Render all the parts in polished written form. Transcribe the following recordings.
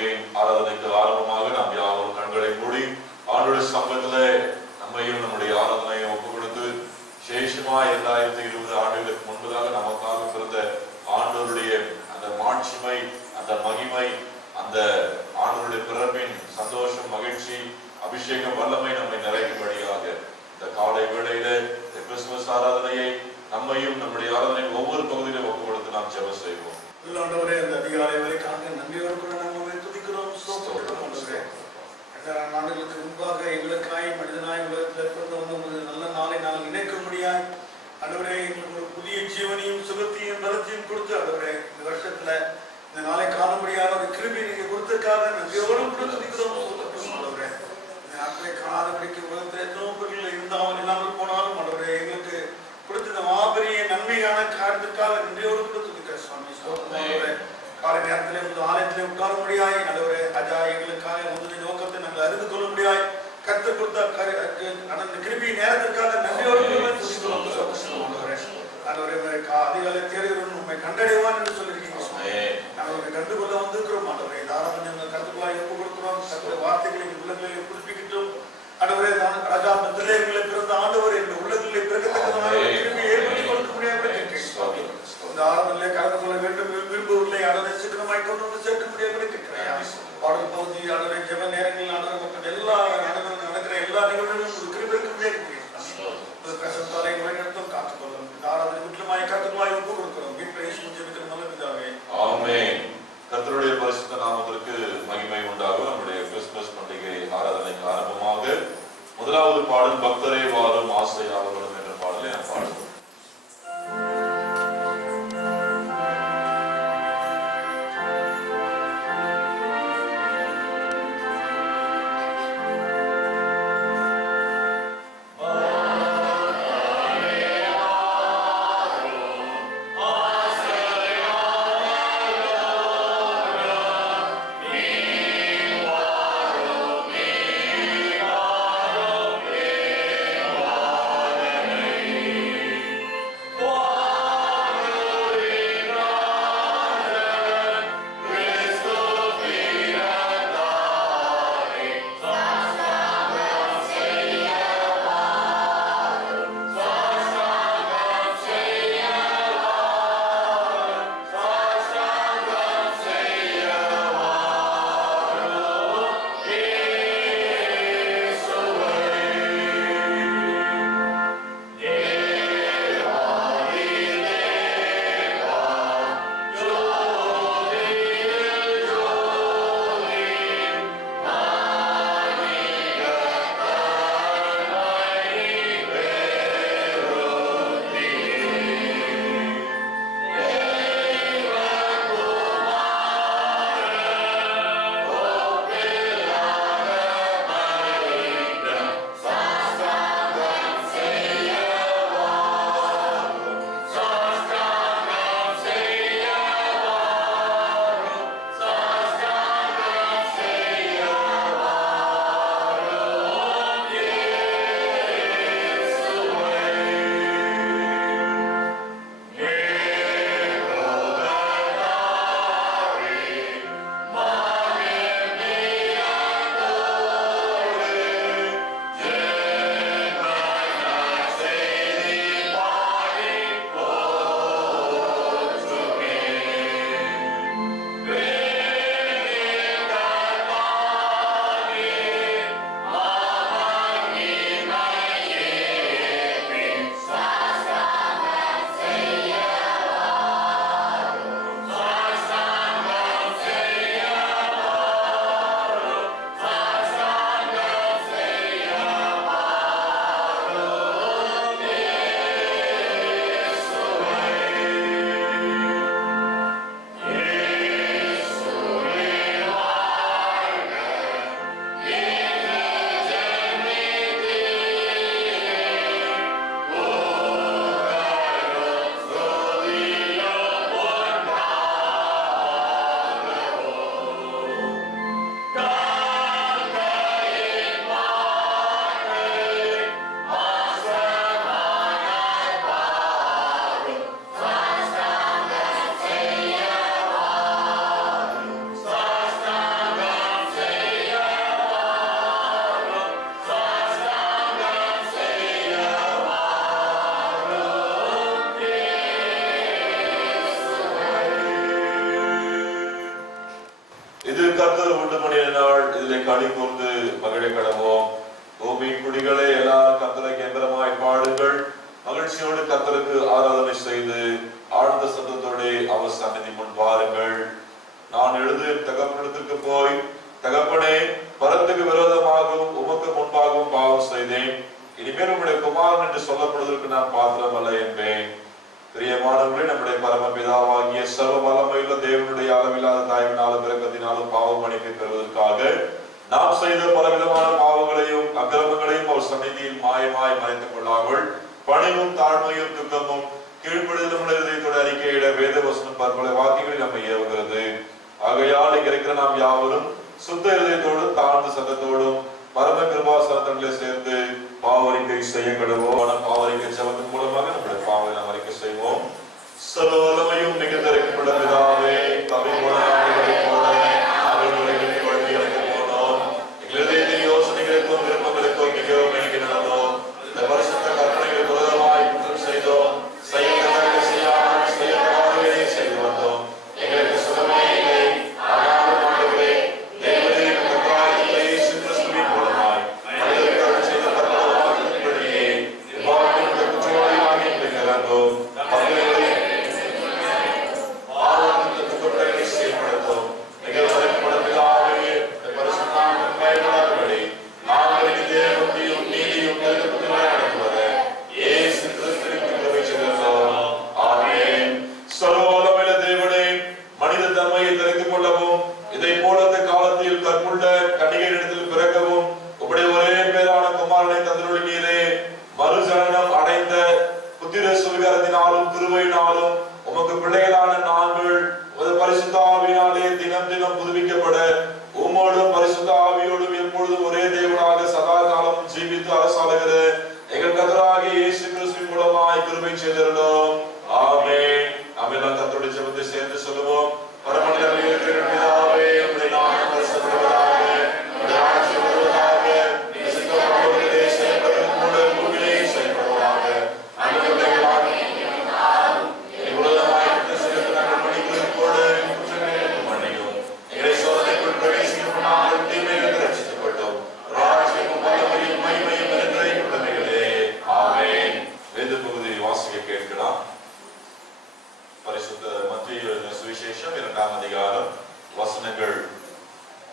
பண்டிகையின் ஆராதனைக்கு ஆரம்பமாக நாம் யாரும் கண்களை மூடி ஆண்டோட சமூகத்திலே நம்மையும் நம்முடைய ஆராதனையை ஒப்புக் கொடுத்து விசேஷமா 2020 ஆண்டுகளுக்கு முன்பதாக நமக்காக பிறந்த ஆண்டவருடைய அந்த மாட்சிமை, அந்த மகிமை, அந்த ஆண்டவருடைய பிறப்பின் சந்தோஷம், மகிழ்ச்சி, அபிஷேகம், வல்லமை நம்மை நிறைவுபடியாக இந்த காலை வேளையில கிறிஸ்துமஸ் ஆராதனையை நம்மையும் நம்முடைய ஆராதனை ஒவ்வொரு பகுதியிலும் ஒப்புக் கொடுத்து நாம் ஜெபம் செய்வோம். ஆண்டவரே, இந்த அதிகாலை வரைக்காக நன்றியோடு கூட நாங்கள் துதிக்கிறோம், ஸ்தோத்திரிக்கிறோம். ஆண்டவரே, நாடுகளுக்கு முன்பாக எங்களுக்காய் மனிதனாய் உலகத்தில் பிறந்த வந்து நல்ல நாளை நாங்கள் இணைக்க முடியாது. ஆண்டவரே, எங்களுக்கு ஒரு புதிய ஜீவனையும் சுகத்தையும் பலத்தையும் கொடுத்து ஆண்டவரே இந்த வருஷத்துல இந்த நாளை காண முடியாத ஒரு கிருபை நீங்க கொடுத்ததுக்காக நன்றியோடு கூட துதிக்கிறோம், ஸ்தோத்திரிக்கிறோம். ஆண்டவரே, இந்த நாட்களை காணாதபடிக்கு உலகத்தில் எத்தனோ பேர்கள் இருந்தாலும் இல்லாமல் போனாலும் ஆண்டவரே எங்களுக்கு கொடுத்த இந்த மாபெரிய நன்மையான காரணத்துக்காக நன்றியோடு கூட துதிக்கிறேன் சுவாமி. காலை நேரத்திலே உங்கள் ஆலயத்திலே உட்கார முடியாய் ஆண்டவரே, ராஜா எங்களுக்காக உங்களுடைய நோக்கத்தை நாங்கள் அறிந்து கொள்ள முடியாய். கர்த்தர் கொடுத்த அந்த கிருபை நேரத்திற்காக நன்றியோடு துதிக்கிறோம் ஆண்டவரே. அதிகாலை தேடுகிறோம் உண்மை கண்டடைவான் என்று சொல்லியிருக்கீங்க. நாங்கள் கண்டுகொள்ள வந்திருக்கிறோம் ஆண்டவரே. தாராளம் நாங்கள் கருத்துக்களாய் ஒப்புக் கொடுக்கிறோம். கர்த்தருடைய வார்த்தைகளை உள்ளங்களில் புதுப்பிக்கிட்டோம் ஆண்டவரே. ராஜா பிள்ளைகளை பிறந்த ஆண்டவர் எங்கள் உள்ளங்களில் பிறக்கத்தக்கதான கிருபை ஏற்படுத்தி கொடுக்க முடியாது. இந்த ஆராதனையிலே கலந்து கொள்ள வேண்டும் விரும்பவில்லை ஆடலை சீக்கிரமாய் கொண்டு வந்து சேர்க்க முடியாது கேட்கிறேன். பாடல் பகுதி ஆடலை ஜெப நேரங்களில் ஆடல் எல்லா நடக்கிற எல்லா நிகழ்வுகளும் ஒரு கிருபை இருக்க முடியாது. பிரசத்தாலை வழிநடத்தும் காத்துக்கொள்ளும். இந்த ஆராதனை முற்றிலுமாய் கருத்துக்களாய் ஒப்புக் கொடுக்கிறோம். வீட்டை ஜெபிக்கிற நல்ல பிதாவே, ஆமென். கர்த்தருடைய பரிசுத்த நாமத்திற்கு மகிமை உண்டாகும். நம்முடைய கிறிஸ்துமஸ் பண்டிகை ஆராதனைக்கு ஆரம்பமாக முதலாவது பாடல் பக்தரே வாரும் ஆசையாவரும் என்ற பாடலை நான் பாடுவோம். Amen. இது கர்த்தர் உண்டு பண்ணிய நாள், இதிலே களி கூர்ந்து மகிழ கடவோம். பூமியின் குடிகளே, எல்லாரும் கர்த்தரை கெம்பீரமாய் பாடுங்கள். மகிழ்ச்சியோடு கர்த்தருக்கு ஆராதனை செய்து ஆழ்ந்த சத்தத்தோடு அவர் சந்நிதி முன் வாருங்கள். நான் எழுது தகப்பனிடத்திற்கு போய், தகப்பனே, பரத்துக்கு விரோதமாகவும் உமக்கு முன்பாகவும் பாவம் செய்தேன். இனிமேல் உம்முடைய குமாரன் என்று சொல்லப்படுவதற்கு நான் பாத்திரம் அல்ல என்பேன். பிரியமானவர்களே, நம்முடைய பரமபிதாவாகிய சர்வ வல்லமையுள்ள தேவனுடைய அளவில்லாத தாய்வினாலும் இரக்கத்தினாலும் பாவம் மன்னிப்பு பெறுவதற்காக நாம் செய்த பலவிதமான பாவங்களையும் அக்கிரமங்களையும் அவர் சந்நிதியில் மாயமாய் மறைத்துக் கொள்ளாமல் பணிவும் தாழ்மையும் துக்கமும் கீழ்ப்படுதலும் இதயத்தோடு அறிக்கையிட வேத வசனம் பற்பல வாக்கியங்களில் நம்மை ஏவுகிறது. ஆகையால் இங்க இருக்கிற நாம் யாவரும் சுத்த இதயத்தோடும் தாழ்ந்த சத்தத்தோடும் பரம கிருபாசனத்திலே சேர்ந்து பாவரிக்கை செய்ய கடவோம். பாவரிக்கை ஜெபத்தின் மூலமாக நம்முடைய பாவங்களை நாம் அறிக்கை செய்வோம். சர்வ வல்லமையும் மிகுந்த இரக்கமுள்ள பிதாவே, யோசனைகளுக்கும் விருப்பங்களுக்கும் மிகவும் இணங்கி நடந்தோம். இந்த பரிசுத்த கற்பனைகள் விரோதமாய் குற்றம் செய்தோம். செய்து வந்தோம். எங்களுக்கு சுகமே இல்லை. ஆனாலும் ஆண்டவரே, தேவனே, இயேசு கிறிஸ்துவின் மூலமாய் மனிதர்கள் செய்த பற்பல வாக்குகளின்படியே வாழ்க்கைக்கு குற்றவாளியாக எங்களுக்கு இறங்கும். பாவத்திற்கு குற்றங்களை செயல்படுத்தும். மிகவும் இரக்கமுள்ள பிதாவே, பரிசுத்தமான பயன்படாதபடி நாங்கள் தேவனுடையும் நீதியும் கருத்துக்களை நடத்துவது இயேசு கிறிஸ்துவின் கிருபை செய்கிறோம். ஆமென். சர்வவல்லமையுள்ள தேவனே, மனித தன்மையை தெரிந்து கொள்ளவும் இதை போல இந்த காலத்தில் கற்புள்ள கன்னிகையிடத்தில் பிறக்கவும் உம்முடைய ஒரே பேரான குமாரனை தந்தருளினீரே. மறுஜனனம் அடைந்த புத்திர சுவிகாரத்தினாலும் கிருபையினாலும் உமக்கு பிள்ளைகளான நாங்கள் பரிசுத்த ஆவியினாலே தினம் தினம் புதுப்பிக்கப்பட உம்மோடும் பரிசுத்த ஆவியோடும் எப்பொழுதும் ஒரே தேவனாக சதா காலம் ஜீவித்து அரசாளுகிற எங்கள் கர்த்தராகிய இயேசு கிறிஸ்துவின் மூலமாய் கிருபை செய்திருந்தோம். ஆமென். நாமெல்லாம் கர்த்தருடைய ஜெபத்தை சேர்ந்து சொல்லுவோம். பரமண்டலங்களில் இருக்கிற பிதாவே, உம்முடைய நாமம் பரிசுத்தப்படுவதாக, உம்முடைய ஆட்சி வருவதாக, உம்முடைய சித்தம் பரலோகத்திலே செய்யப்படுவது போல பூமியிலே செய்யப்படுவதாக. அன்றைய இவ்வளவுமாய் செலுத்த நாங்கள் மன்னிக்கிறோம் போல குற்றங்களை மன்னியும். எங்களை சோதனைக்குள் பிரவேசிக்கும் நாங்கள் தீமையிலிருந்து ரட்சிக்கப்பட்டோம். ராஜ்யமும் வல்லமையும் மகிமையும் நிறைந்த உடைமைகளே. ஆமென். வேத பகுதியை வாசிக்க கேட்கலாம். பரிசுத்த மத்தேயு எழுதின சுவிசேஷம் 2ஆம் அதிகாரம் வசனங்கள்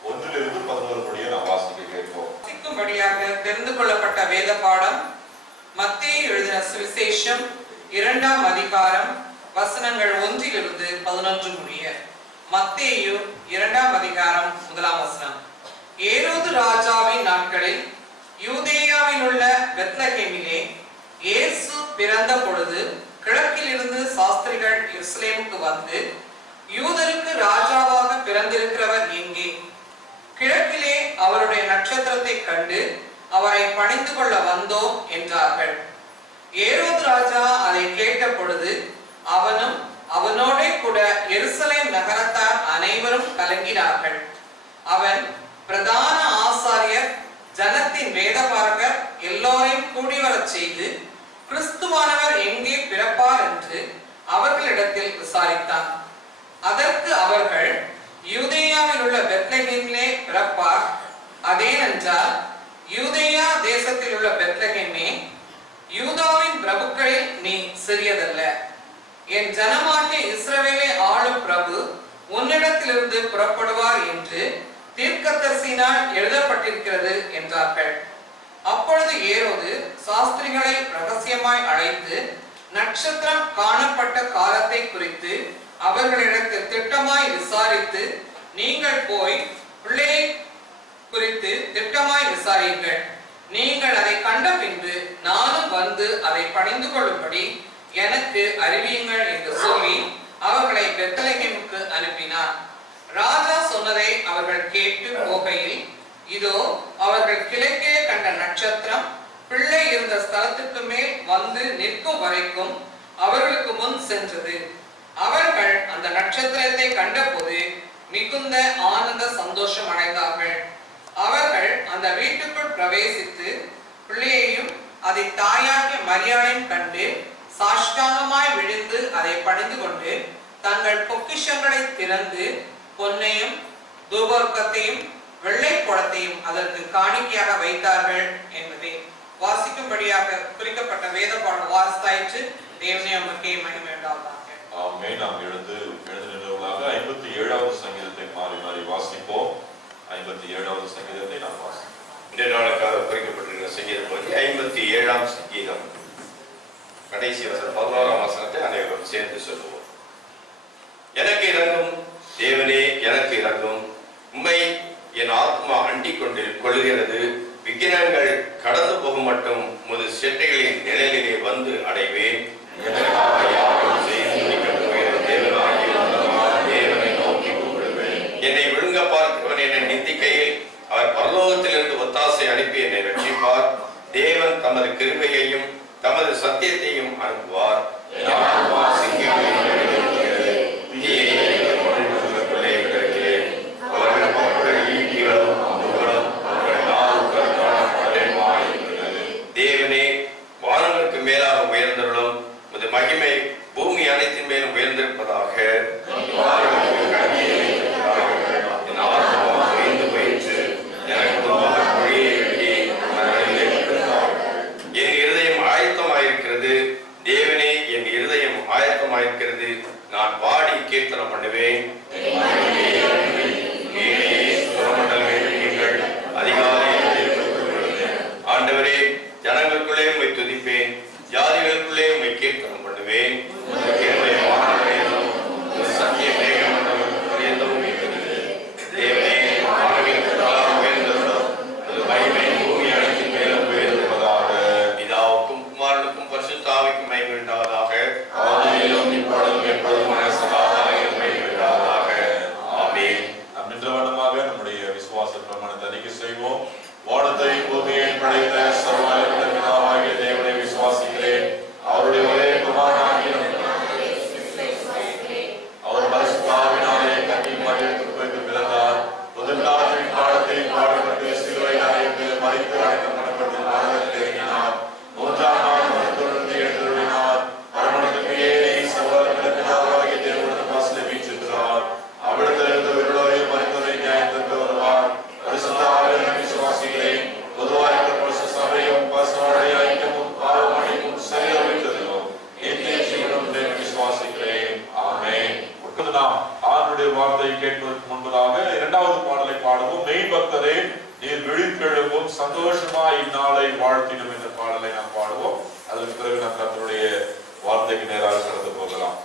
1 முதல் 11 முடிய நாம் வாசிக்க கேட்போம். வாசிக்கும்படியாக தெரிந்து கொள்ளப்பட்ட வேத பாடம் மத்தேயு எழுதின சுவிசேஷம் 2ஆம் அதிகாரம் வசனங்கள் 1 இலிருந்து 11 முடிய. மத்தேயு 2ஆம் அதிகாரம் 1ஆம் வசனம். ஏரோது ராஜாவின் நாட்களில் யூதேயாவில் உள்ள பெத்லகேமிலே இயேசு பிறந்த பொழுது கிழக்கில் இருந்து சாஸ்திரிகள் எருசலேமுக்கு வந்து, யூதருக்கு ராஜாவாக பிறந்திருக்கிறவர் எங்கே? கிழக்கிலே அவருடைய நட்சத்திரத்தை கண்டு அவரை பணிந்து கொள்ள வந்தோம் என்றார்கள். ஏரோது ராஜா அதை கேட்ட பொழுது அவனும் அவனோட கூட எருசலேம் நகரத்தார் அனைவரும் கலங்கினார்கள். அவன் பிரதான ஆசாரியர், ஜனத்தின் வேதபாரகர் எல்லோரையும் கூடிவரச் செய்து கிறிஸ்துவானவர் எங்கே பிறப்பார் என்று அவர்களிடத்தில் விசாரித்தான். அதற்கு அவர்கள், யூதேயாவில் உள்ள பெத்லகேமிலே பிறப்பார். அதேனென்றால், யூதேயா தேசத்தில் உள்ள பெத்லகேமே, யூதாவின் பிரபுக்களில் நீ சிறியதல்ல. என் ஜனமாகிய இஸ்ரவேலை ஆளும் பிரபு உன்னிடத்திலிருந்து புறப்படுவார் என்று தீர்க்கதரிசியினால் எழுதப்பட்டிருக்கிறது என்றார்கள். அப்பொழுது ஏரோது சாஸ்திரிகளை ரகசியமாய் அழைத்து நட்சத்திரம் காணப்பட்ட காலத்தை குறித்து அவர்களிடத்தில் திட்டமாய் விசாரித்து, நீங்கள் போய் பிள்ளையை குறித்து திட்டமாய் விசாரியுங்கள். நீங்கள் அதை கண்ட பின்பு நானும் வந்து அதை பணிந்து கொள்ளும்படி எனக்கு அறிவியுங்கள் என்று சொல்லி அவர்களை பெத்லகேமுக்கு அனுப்பினார். ராஜா சொன்னதை அவர்கள் கேட்டு போகையில், இதோ அவர்கள் கிழக்கே கண்ட நட்சத்திரம் பிள்ளை இருந்த ஸ்தலத்துக்கு மேல் வந்து நிற்கும் வரைக்கும் அவர்களுக்கு முன் சென்றது. அவர்கள் அந்த நட்சத்திரத்தை கண்டபோது மிகுந்த ஆனந்த சந்தோஷம் அடைந்தார்கள். அவர்கள் அந்த வீட்டுக்குள் பிரவேசித்து பிள்ளையையும் அதை தாயாகிய மரியாளையும் கண்டு சாஷ்டாங்கமாய் விழுந்து அதை பணிந்து கொண்டு தங்கள் பொக்கிஷங்களை திறந்து பொன்னையும் தூப தூபவர்க்கத்தையும் வெள்ளை குடத்தையும் அதற்கு காணிக்கையாக வைத்தார்கள் என்பதே. வாசிக்கும்படியாக குறிக்கப்பட்ட வேத பாடம் வாசித்தாயிற்று. தேவனே நமக்கே மகிமை உண்டாவதாக. ஆமென். நாம் எழுந்து நின்றவர்களாக 57வது சங்கீதத்தை மாறி மாறி வாசிப்போம். 57வது சங்கீதத்தை நாம் வாசிப்போம். இந்த நாளுக்காக குறிக்கப்பட்டிருக்கிற சங்கீத பகுதி 57ஆம் சங்கீதம். கடைசி வசனம் 11ஆம் வசனத்தை அனைவரும் சேர்ந்து சொல்லுவோம். எனக்கு இறங்கும் தேவனே, எனக்கு இறங்கும். உம்மை என் ஆத்மா அண்டிக் கொண்டு கொள்கிறது. விக்கிரங்கள் கடந்து போகும் மட்டும் உமது செட்டைகளின் நிழலிலே வந்து அடைவேன். தேவனை நோக்கி கூப்பிடுவேன். என்னை விழுங்க பார்க்கிறவன் என்னை நிந்திக்கையில் அவர் பரலோகத்திலிருந்து ஒத்தாசை அனுப்பி என்னை ரட்சிப்பார். தேவன் தமது கிருபையையும் தமது சத்தியத்தையும் அனுப்புவார். தேவனே, வானங்களுக்கு மேலாக உயர்ந்தருளும். உமது மகிமை பூமி அனைத்தின் மேலும் உயர்ந்திருப்பதாக. என் இருதயம் ஆயத்தமாயிருக்கிறது. தேவனே, என் இருதயம் ஆயத்தமாயிருக்கிறது. நான் பாடி கீர்த்தனம் பண்ணுவேன். ஆண்டவரே, ஜனங்களுக்குள்ளே உம்மை துதிப்பேன். ஜாதிகளுக்குள்ளே உம்மை கீர்த்தனம் பண்ணுவேன். பிதாவுக்கும் குமாரனுக்கும் பரிசுத்தாவிக்கும் மகிமை உண்டாவதாக. ஆமென். நாம் நின்ற வண்ணமாக நம்முடைய விசுவாச பிரமாணத்தை அறிக்கை செய்வோம். வானத்தை பூமியை படைத்த சர்வவல்லமை பிதாவாகிய தேவனை விசுவாசிக்கிறேன். அவருடைய ஒரே குமாரனாகிய அவர் பரிசுத்த ஆவியினாலே கன்னிமரியாளுக்கு பிறந்தார். முதலாவது காலத்தில் பாடுபட்டு சிலுவையில் அறைந்து மரித்து அடக்கம் பண்ணப்பட்டு மரணத்தில் இறங்கினார். மூன்றாம் நாள் மரணத்திலிருந்து எழுந்தருளினார். மரணத்துக்கு ஏறி சர்வவல்லமை பிதாவாகிய தேவனுடைய வாசலை வீற்றிருக்கிறார். அவிடத்திலிருந்து உயிரோரையும் மரித்தோரை நியாயத்திற்கு வருவார். பரிசுத்த ஆவியை விசுவாசிக்கிறேன். பொதுவாக பரிசுத்த சபையும் பரிசுத்தோடைய ஐக்கியமும் பாவமன்னிப்பும் சரீரமிக்கதிலும் நித்திய ஜீவனும் விசுவாசிக்கிறேன். ஆமென். நாம் ஆண்டவருடைய வார்த்தையை கேட்பதற்கு முன்பதாக 2வது பாடலை பாடுவோம். மெய் பக்தரே, நீர் விழித்தெழும்பும் சந்தோஷமாய் இந்நாளை வாழ்த்திடும் என்ற பாடலை நாம் பாடுவோம். அதற்கு பிறகு நாம் கர்த்தருடைய வார்த்தைக்கு நேராக கடந்து போகலாம்.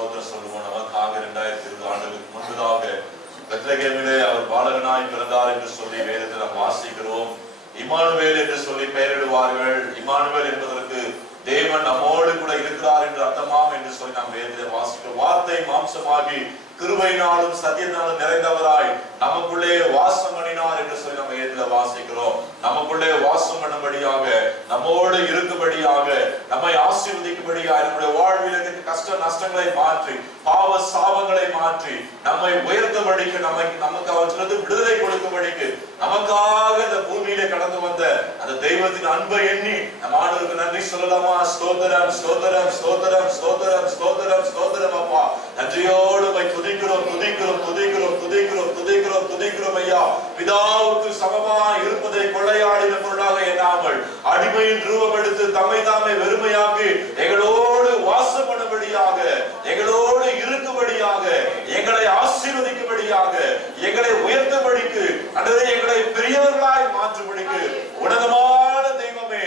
ஸ்தோத்திரம் சொல்லுவோம். நமக்காக 2020 ஆண்டுகளுக்கு முன்பதாக பெத்லகேமிலே அவர் பாலகனாய் பிறந்தார் என்று சொல்லி வேதத்தில் நாம் வாசிக்கிறோம். இம்மானுவேல் என்று சொல்லி பெயரிடுவார்கள். இம்மானுவேல் என்பதற்கு தேவன் நம்மோடு கூட இருக்கிறார் என்று அர்த்தமாம் என்று சொல்லி நாம் வேதத்தில் வாசிக்கிறோம். வார்த்தை மாம்சமாகி கிருபையினாலும் சத்தியத்தினாலும் நிறைந்தவராய் நமக்குள்ளே வாசம் பண்ணினார் என்று சொல்லி நம்ம வேதத்தில் வாசிக்கிறோம். நமக்குள்ளே வாசம் பண்ணும்படியாக, நம்மோடு இருக்கும்படியாக, நம்மை ஆசீர்வதிக்கும்படியாக, நம்முடைய வாழ்வில் இருக்க கஷ்ட நஷ்டங்களை மாற்றி, பாவ சாபங்களை மாற்றி, நம்மை உயர்த்தபடிக்கு, நமக்கு அவற்றிலிருந்து விடுதலை கொடுக்கும்படிக்கு, நமக்காக இந்த பூமியிலே கடந்து வந்த அந்த தெய்வத்தின் அன்பை எண்ணி நம் ஆண்டவருக்கு நன்றி சொல்லலாமா? ஸ்தோத்திரம், ஸ்தோத்திரம், ஸ்தோத்திரம், ஸ்தோத்திரம், ஸ்தோத்திரம், ஸ்தோத்திரம் அப்பா. நன்றியோடு துதிக்கிறோம், துதிக்கிறோம், துதிக்கிறோம், துதிக்கிறோம், துதிக்கிறோம், துதிக்கிறோம் ஐயா. பிதாவுக்கு சமமாய் இருப்பதை கொள்ளையாடின பொருளாக எண்ணாமல் அடிமையின் ரூபம் எடுத்து தம்மை தாமே வெறுமையாக்கி எங்களோடு வாசம் பண்ணும்படியாக, எங்களோடு இருக்கும்படியாக, எங்களை ஆசீர்வதிக்கும்படியாக, எங்களை உயர்த்தபடிக்கு, அல்லது எங்களை பெரியவர்களாய் மாற்றும்படிக்கு உன்னதமான தெய்வமே,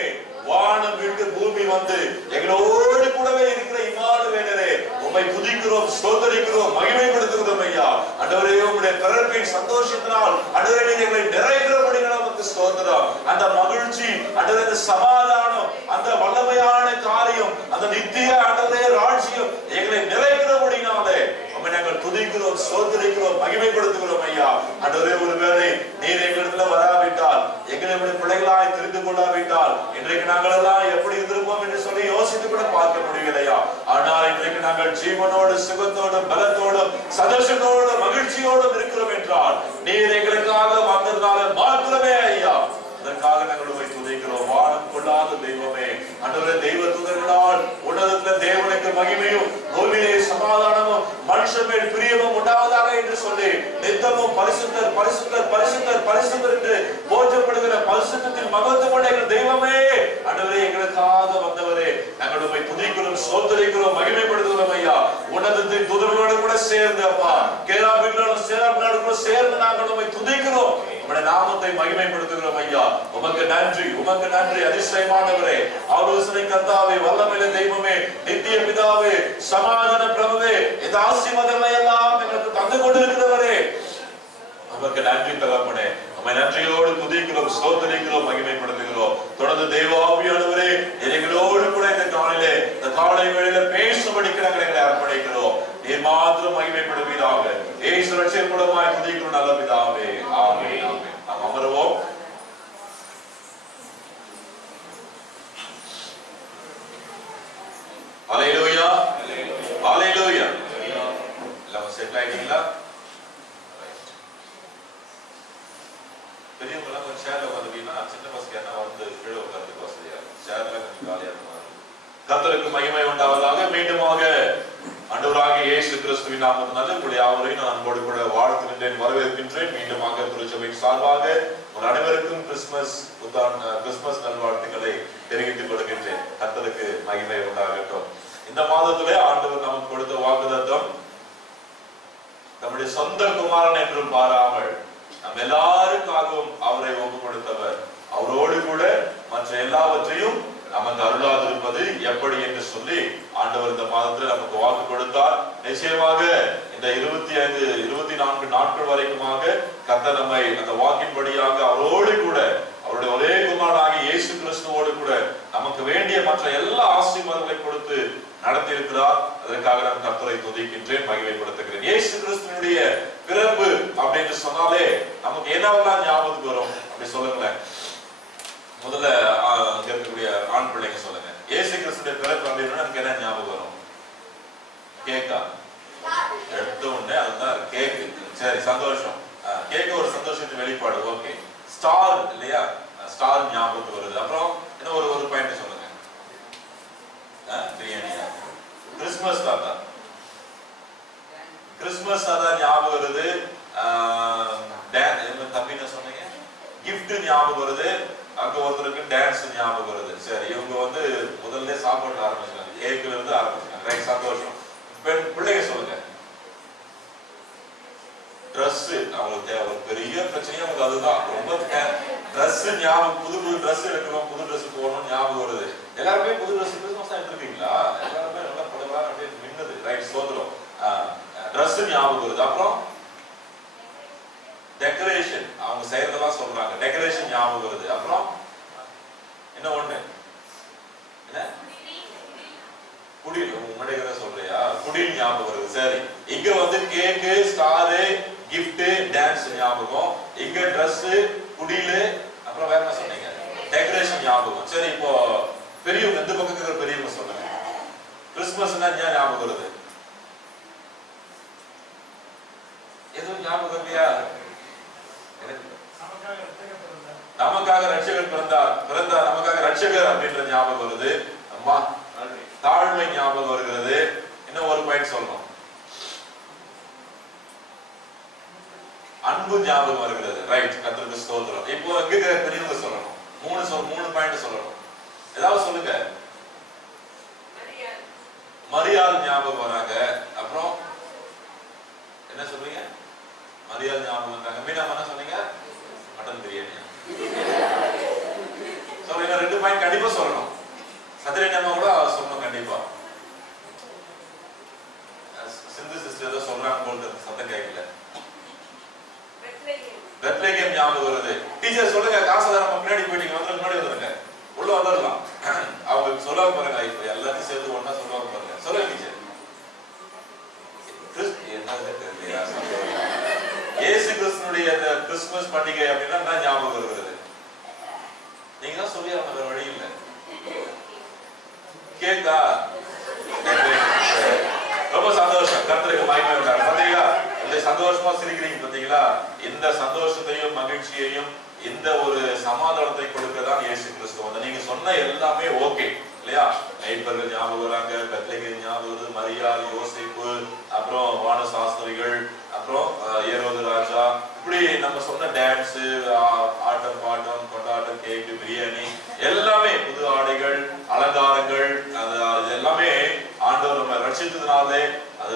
வானம் விட்டு பூமி வந்து எங்களோடு கூடவே இருக்கிற இம்மானுவேலரே, உம்மை துதிக்கிறோம், ஸ்தோத்திரிக்கிறோம், மகிமைப்படுத்துகிறோம் ஐயா. ஆண்டவரே, உம்முடைய பிறப்பின் சந்தோஷத்தினால் ஆண்டவரே நீர் எங்களை நிறைக்கிறபடியால் நமக்கு ஸ்தோத்திரம். அந்த மகிழ்ச்சி, ஆண்டவரே அந்த சமாதானம், அந்த வல்லமையான காரியம், அந்த நித்திய ஆண்டவரே ராஜ்யம் எங்களை நிறைக்கிறபடினாலே உம்மை நாங்கள் துதிக்கிறோம், ஸ்தோத்திரிக்கிறோம், மகிமைப்படுத்துகிறோம் ஐயா. ஆண்டவரே, ஒருவேளை நீர் எங்களிடத்துல வராவிட்டால், எங்களுடைய பிள்ளைகளாய் தெரிந்து கொள்ளாவிட்டால் இன்றைக்கு நாங்கள் எல்லாம் எப்படி இருந்திருப்போம் என்று சொல்லி யோசித்து கூட பார்க்க முடியலையா? ஆனால் இன்றைக்கு நாங்கள் ஜீவனோடு, சுகத்தோடும், பலத்தோடும், சந்தோஷத்தோடும், மகிழ்ச்சியோடும் இருக்கிறோம் என்றால் நீர் எங்களுக்காக வந்ததுனால மாத்திரமே ஐயா. அதற்காக நாங்கள் உம்மை துதிக்கிறோம். வானம் கொள்ளாத தெய்வமே, ஆண்டவரே, தெய்வ தூதர்களால் உன்னதத்திலே தேவனுக்கு மகிமையும் பூமியிலே சமாதானமும் மனுஷன் மேல் பிரியமும் உண்டாவதாக என்று சொல்லி நித்தமும் பரிசுத்தர், பரிசுத்தர், பரிசுத்தர், பரிசுத்தர் என்று போற்றப்படுகிற பரிசுத்தத்தின் மகத்துவம் எங்கள் தெய்வமே, ஆண்டவரே, எங்களுக்காக வந்தவரே, நாங்கள் உம்மை துதிக்கிறோம், ஸ்தோத்திரிக்கிறோம், மகிமைப்படுத்துகிறோம் ஐயா. உன்னதத்தின் தூதர்களோடு கூட சேர்ந்து அப்பா, கேராபீன்களோடு சேராபீன்களோடு கூட சேர்ந்து நாங்கள் உம்மை துதிக்கிறோம், உம்முடைய நாமத்தை மகிமைப்படுத்துகிறோம் ஐயா. உமக்கு நன்றி, உமக்கு நன்றி. அதிசயமானவரே, ஆலோசனை கர்த்தாவே, வல்லமையுள்ள தெய்வமே, நித்திய பிதாவே, சமாதான பிரபுவே, இந்த ஆசீர்வாதங்களை எல்லாம் எங்களுக்கு தந்து கொண்டிருக்கிறவரே, உமக்கு நன்றி தகப்பனே. உம்மை நன்றியோடு துதிக்கிறோம், ஸ்தோத்திரிக்கிறோம், மகிமைப்படுத்துகிறோம். தொடர்ந்து தேவாவியானவரே, எங்களோடு கூட இந்த காலையிலே, இந்த காலை வேளையில பேசும்படிக்கு நாங்கள் எங்களை அர்ப்பணிக்கிறோம். நீர் மாத்திரம் மகிமைப்படுவீராக. இயேசு ரட்சகர் மூலமாய் துதிக்கிறோம் நல்ல பிதாவே. ஆமென், ஆமென். நாம் அமருவோம். ஹல்லேலூயா, ஹல்லேலூயா. எல்லாம் செட் ஆயிட்டீங்களா? பெரியவங்க எல்லாம் கொஞ்சம் சேர்ல உட்காந்துட்டீங்கன்னா சின்ன பசங்க என்ன வந்து கீழே உட்காந்துக்கு வசதியா இருக்கும். சேர்ல கொஞ்சம் காலியா இருக்கும். கர்த்தருக்கு மகிமை உண்டாவதாக. மீண்டுமாக ஆண்டவராகிய இயேசு கிறிஸ்துவின் நாமத்தினால உங்களுடைய யாவரையும் நான் அன்போடு கூட வாழ்த்துகின்றேன், வரவேற்கின்றேன். மீண்டுமாக திருச்சபையின் சார்பாக ஒரு அனைவருக்கும் கிறிஸ்துமஸ் நல்வாழ்த்துக்களை தெரிவித்துக் கொள்கின்றேன். கர்த்தருக்கு மகிமை உண்டாகட்டும். இந்த மாதத்திலே ஆண்டவர் நமக்கு கொடுத்த வாக்குத்தத்தம், நம்முடைய சொந்த குமாரன் என்றும் பாராமல் நம் எல்லாருக்காகவும் அவரை ஒப்பு கொடுத்தவர், அவரோடு கூட மற்ற எல்லாவற்றையும் நமக்கு அருளாதிருப்பது எப்படி என்று சொல்லி ஆண்டவர் இந்த மாதத்தில் நமக்கு வாக்கு கொடுத்தார். நிச்சயமாக இந்த 24 நாட்கள் வரைக்குமாக கர்த்தர் நம்மை அந்த வாக்கின்படியாக அவரோடு கூட, அவருடைய ஒரே குமாரனாகிய இயேசு கிறிஸ்துவோடு கூட நமக்கு வேண்டிய மற்ற எல்லா ஆசீர்வாதங்களை கொடுத்து நடத்தி இருக்கிறார். அதற்காக நான் கர்த்தரை துதிக்கின்றேன், மகிமைப்படுத்துகிறேன். இயேசு கிறிஸ்துவினுடைய பிறப்பு அப்படின்னு சொன்னாலே நமக்கு என்னவெல்லாம் ஞாபகத்துக்கு வரும் அப்படி சொல்லுங்களேன். முதல்ல அங்க இருக்கக்கூடிய ஆண் பிள்ளைங்க சொல்லுங்க. இயேசு கிறிஸ்துடைய பிறப்பு அப்படின்னா எனக்கு என்ன ஞாபகம் வரும்? கேக்கா? எடுத்த உடனே அதுதான் கேக்கு. சரி, சந்தோஷம். கேக்கு ஒரு சந்தோஷத்தின் வெளிப்பாடு. ஓகே. ஸ்டார் இல்லையா? ஸ்டார் ஞாபகத்துக்கு வருது. அப்புறம் என்ன ஒரு பாயிண்ட் சொல்லுங்க. பிரியாணியா? கிறிஸ்துமஸ் தாத்தா. கிறிஸ்துமஸ் தாத்தா ஞாபகம் வருது. தம்பி என்ன சொன்னீங்க? கிஃப்ட் ஞாபகம் வருது. அங்க ஒருத்தருக்கு டான்ஸ் ஞாபகம் வருது. சரி, இவங்க வந்து முதல்ல சாப்பாடு ஆரம்பிச்சாங்க, கேக்ல இருந்து ஆரம்பிச்சாங்க. ரைட், சந்தோஷம். பிள்ளைங்க சொல்லுங்க. ட்ரெஸ் அவங்களுக்கு தேவை. ஒரு பெரிய பிரச்சனையே அவங்க அதுதான். ரொம்ப ட்ரெஸ் ஞாபகம், புது ட்ரெஸ் எடுக்கணும், புது ட்ரெஸ் போகணும் ஞாபகம் வருது. எல்லாருமே புது ட்ரெஸ் கிறிஸ்துமஸ் தான் எடுத்துருக்கீங்களா? எல்லாருமே நல்லா படலாம் அப்படியே மின்னது. ரைட், சோதரம். ஞாபகம் வருது. அப்புறம் என்ன ஒண்ணு, என்ன குடில், உங்களுடைய கதை சொல்றியா? குடில் ஞாபகம் வருது. சரி, இங்க வந்து கேக்கு, ஸ்டாரு, கிஃப்ட், டான்ஸ் ஞாபகம். இங்க Dress, குடில், அப்புறம் வேற என்ன சொன்னீங்க? டெக்கரேஷன் ஞாபகம். சரி, இப்போ பெரியவங்க எந்த பக்கத்துல இருக்கிற பெரியவங்க சொல்லுங்க. கிறிஸ்துமஸ்னா ஏன் ஞாபகம் வருது? எதுவும் ஞாபகம் இல்லையா? நமக்காக ரட்சகர் பிறந்தார், நமக்காக ரட்சகர் அப்படின்ற ஞாபகம் வருது. அம்மா தாழ்மை ஞாபகம் வருகிறது. இன்னும் ஒரு பாயிண்ட் சொல்லணும், அன்பு ஞாபகம் வருகிறது. ரைட், கர்த்தருக்கு ஸ்தோத்திரம். இப்போ எங்க பெரியவங்க சொல்லணும், மூணு பாயிண்ட் சொல்லணும். ஏதாவது சொல்லுங்க. மரியாள் ஞாபகம் வராங்க. அப்புறம் என்ன சொல்றீங்க? மரியாள் ஞாபகம் வந்தாங்க. மீனா என்ன சொன்னீங்க? மட்டன் பிரியாணி. சொல்லுங்க, 2 பாயிண்ட் கண்டிப்பா சொல்லணும். சந்திரன் கூட சொல்லணும் கண்டிப்பா. சிந்து சிஸ்டர் ஏதோ சொல்றாங்க போல சத்தம் கேட்கல. பெத்லகேம் ஞாபகம் வருது. டீச்சர் சொல்லுங்க, காசுதாரம் முன்னாடி போயிட்டீங்க, வந்து முன்னாடி வந்துருங்க, உள்ள வந்துடலாம். அவங்க சொல்லுவாங்க பாருங்க, இப்ப எல்லாத்தையும் சேர்த்து ஒன்னா சொல்லுவாங்க பாருங்க. சொல்லுங்க டீச்சர். இயேசு கிறிஸ்துனுடைய கிறிஸ்துமஸ் பண்டிகை அப்படின்னா என்ன ஞாபகம் வருகிறது? நீங்க தான் சொல்லி அவங்க வேற வழி இல்லை. கேக்கா? ரொம்ப சந்தோஷம். கர்த்தருக்கு மகிமை உண்டாகட்டும். பாத்தீங்களா, இந்த சந்தோஷமா சிரிக்கிறீங்க பாத்தீங்களா? இந்த சந்தோஷத்தையும் மகிழ்ச்சியையும் இந்த ஒரு சமாதானத்தை கொடுக்கதான் இயேசு கிறிஸ்து வந்தார். நீங்க சொன்ன எல்லாமே ஓகே இல்லையா? மேய்ப்பர்கள் ஞாபகம் வராங்க, பெத்லகேம் ஞாபகம் வருது, மரியாள், யோசேப்பு, அப்புறம் வான சாஸ்திரிகள், அப்புறம் ஏரோது ராஜா, இப்படி நம்ம சொன்ன டான்ஸ், ஆட்டம் பாட்டம், கொண்டாட்டம், கேக்கு, பிரியாணி, எல்லாமே புது ஆடைகள், அலங்காரங்கள், அது எல்லாமே ஆண்டவர் நம்ம ரட்சித்ததுனாலே அது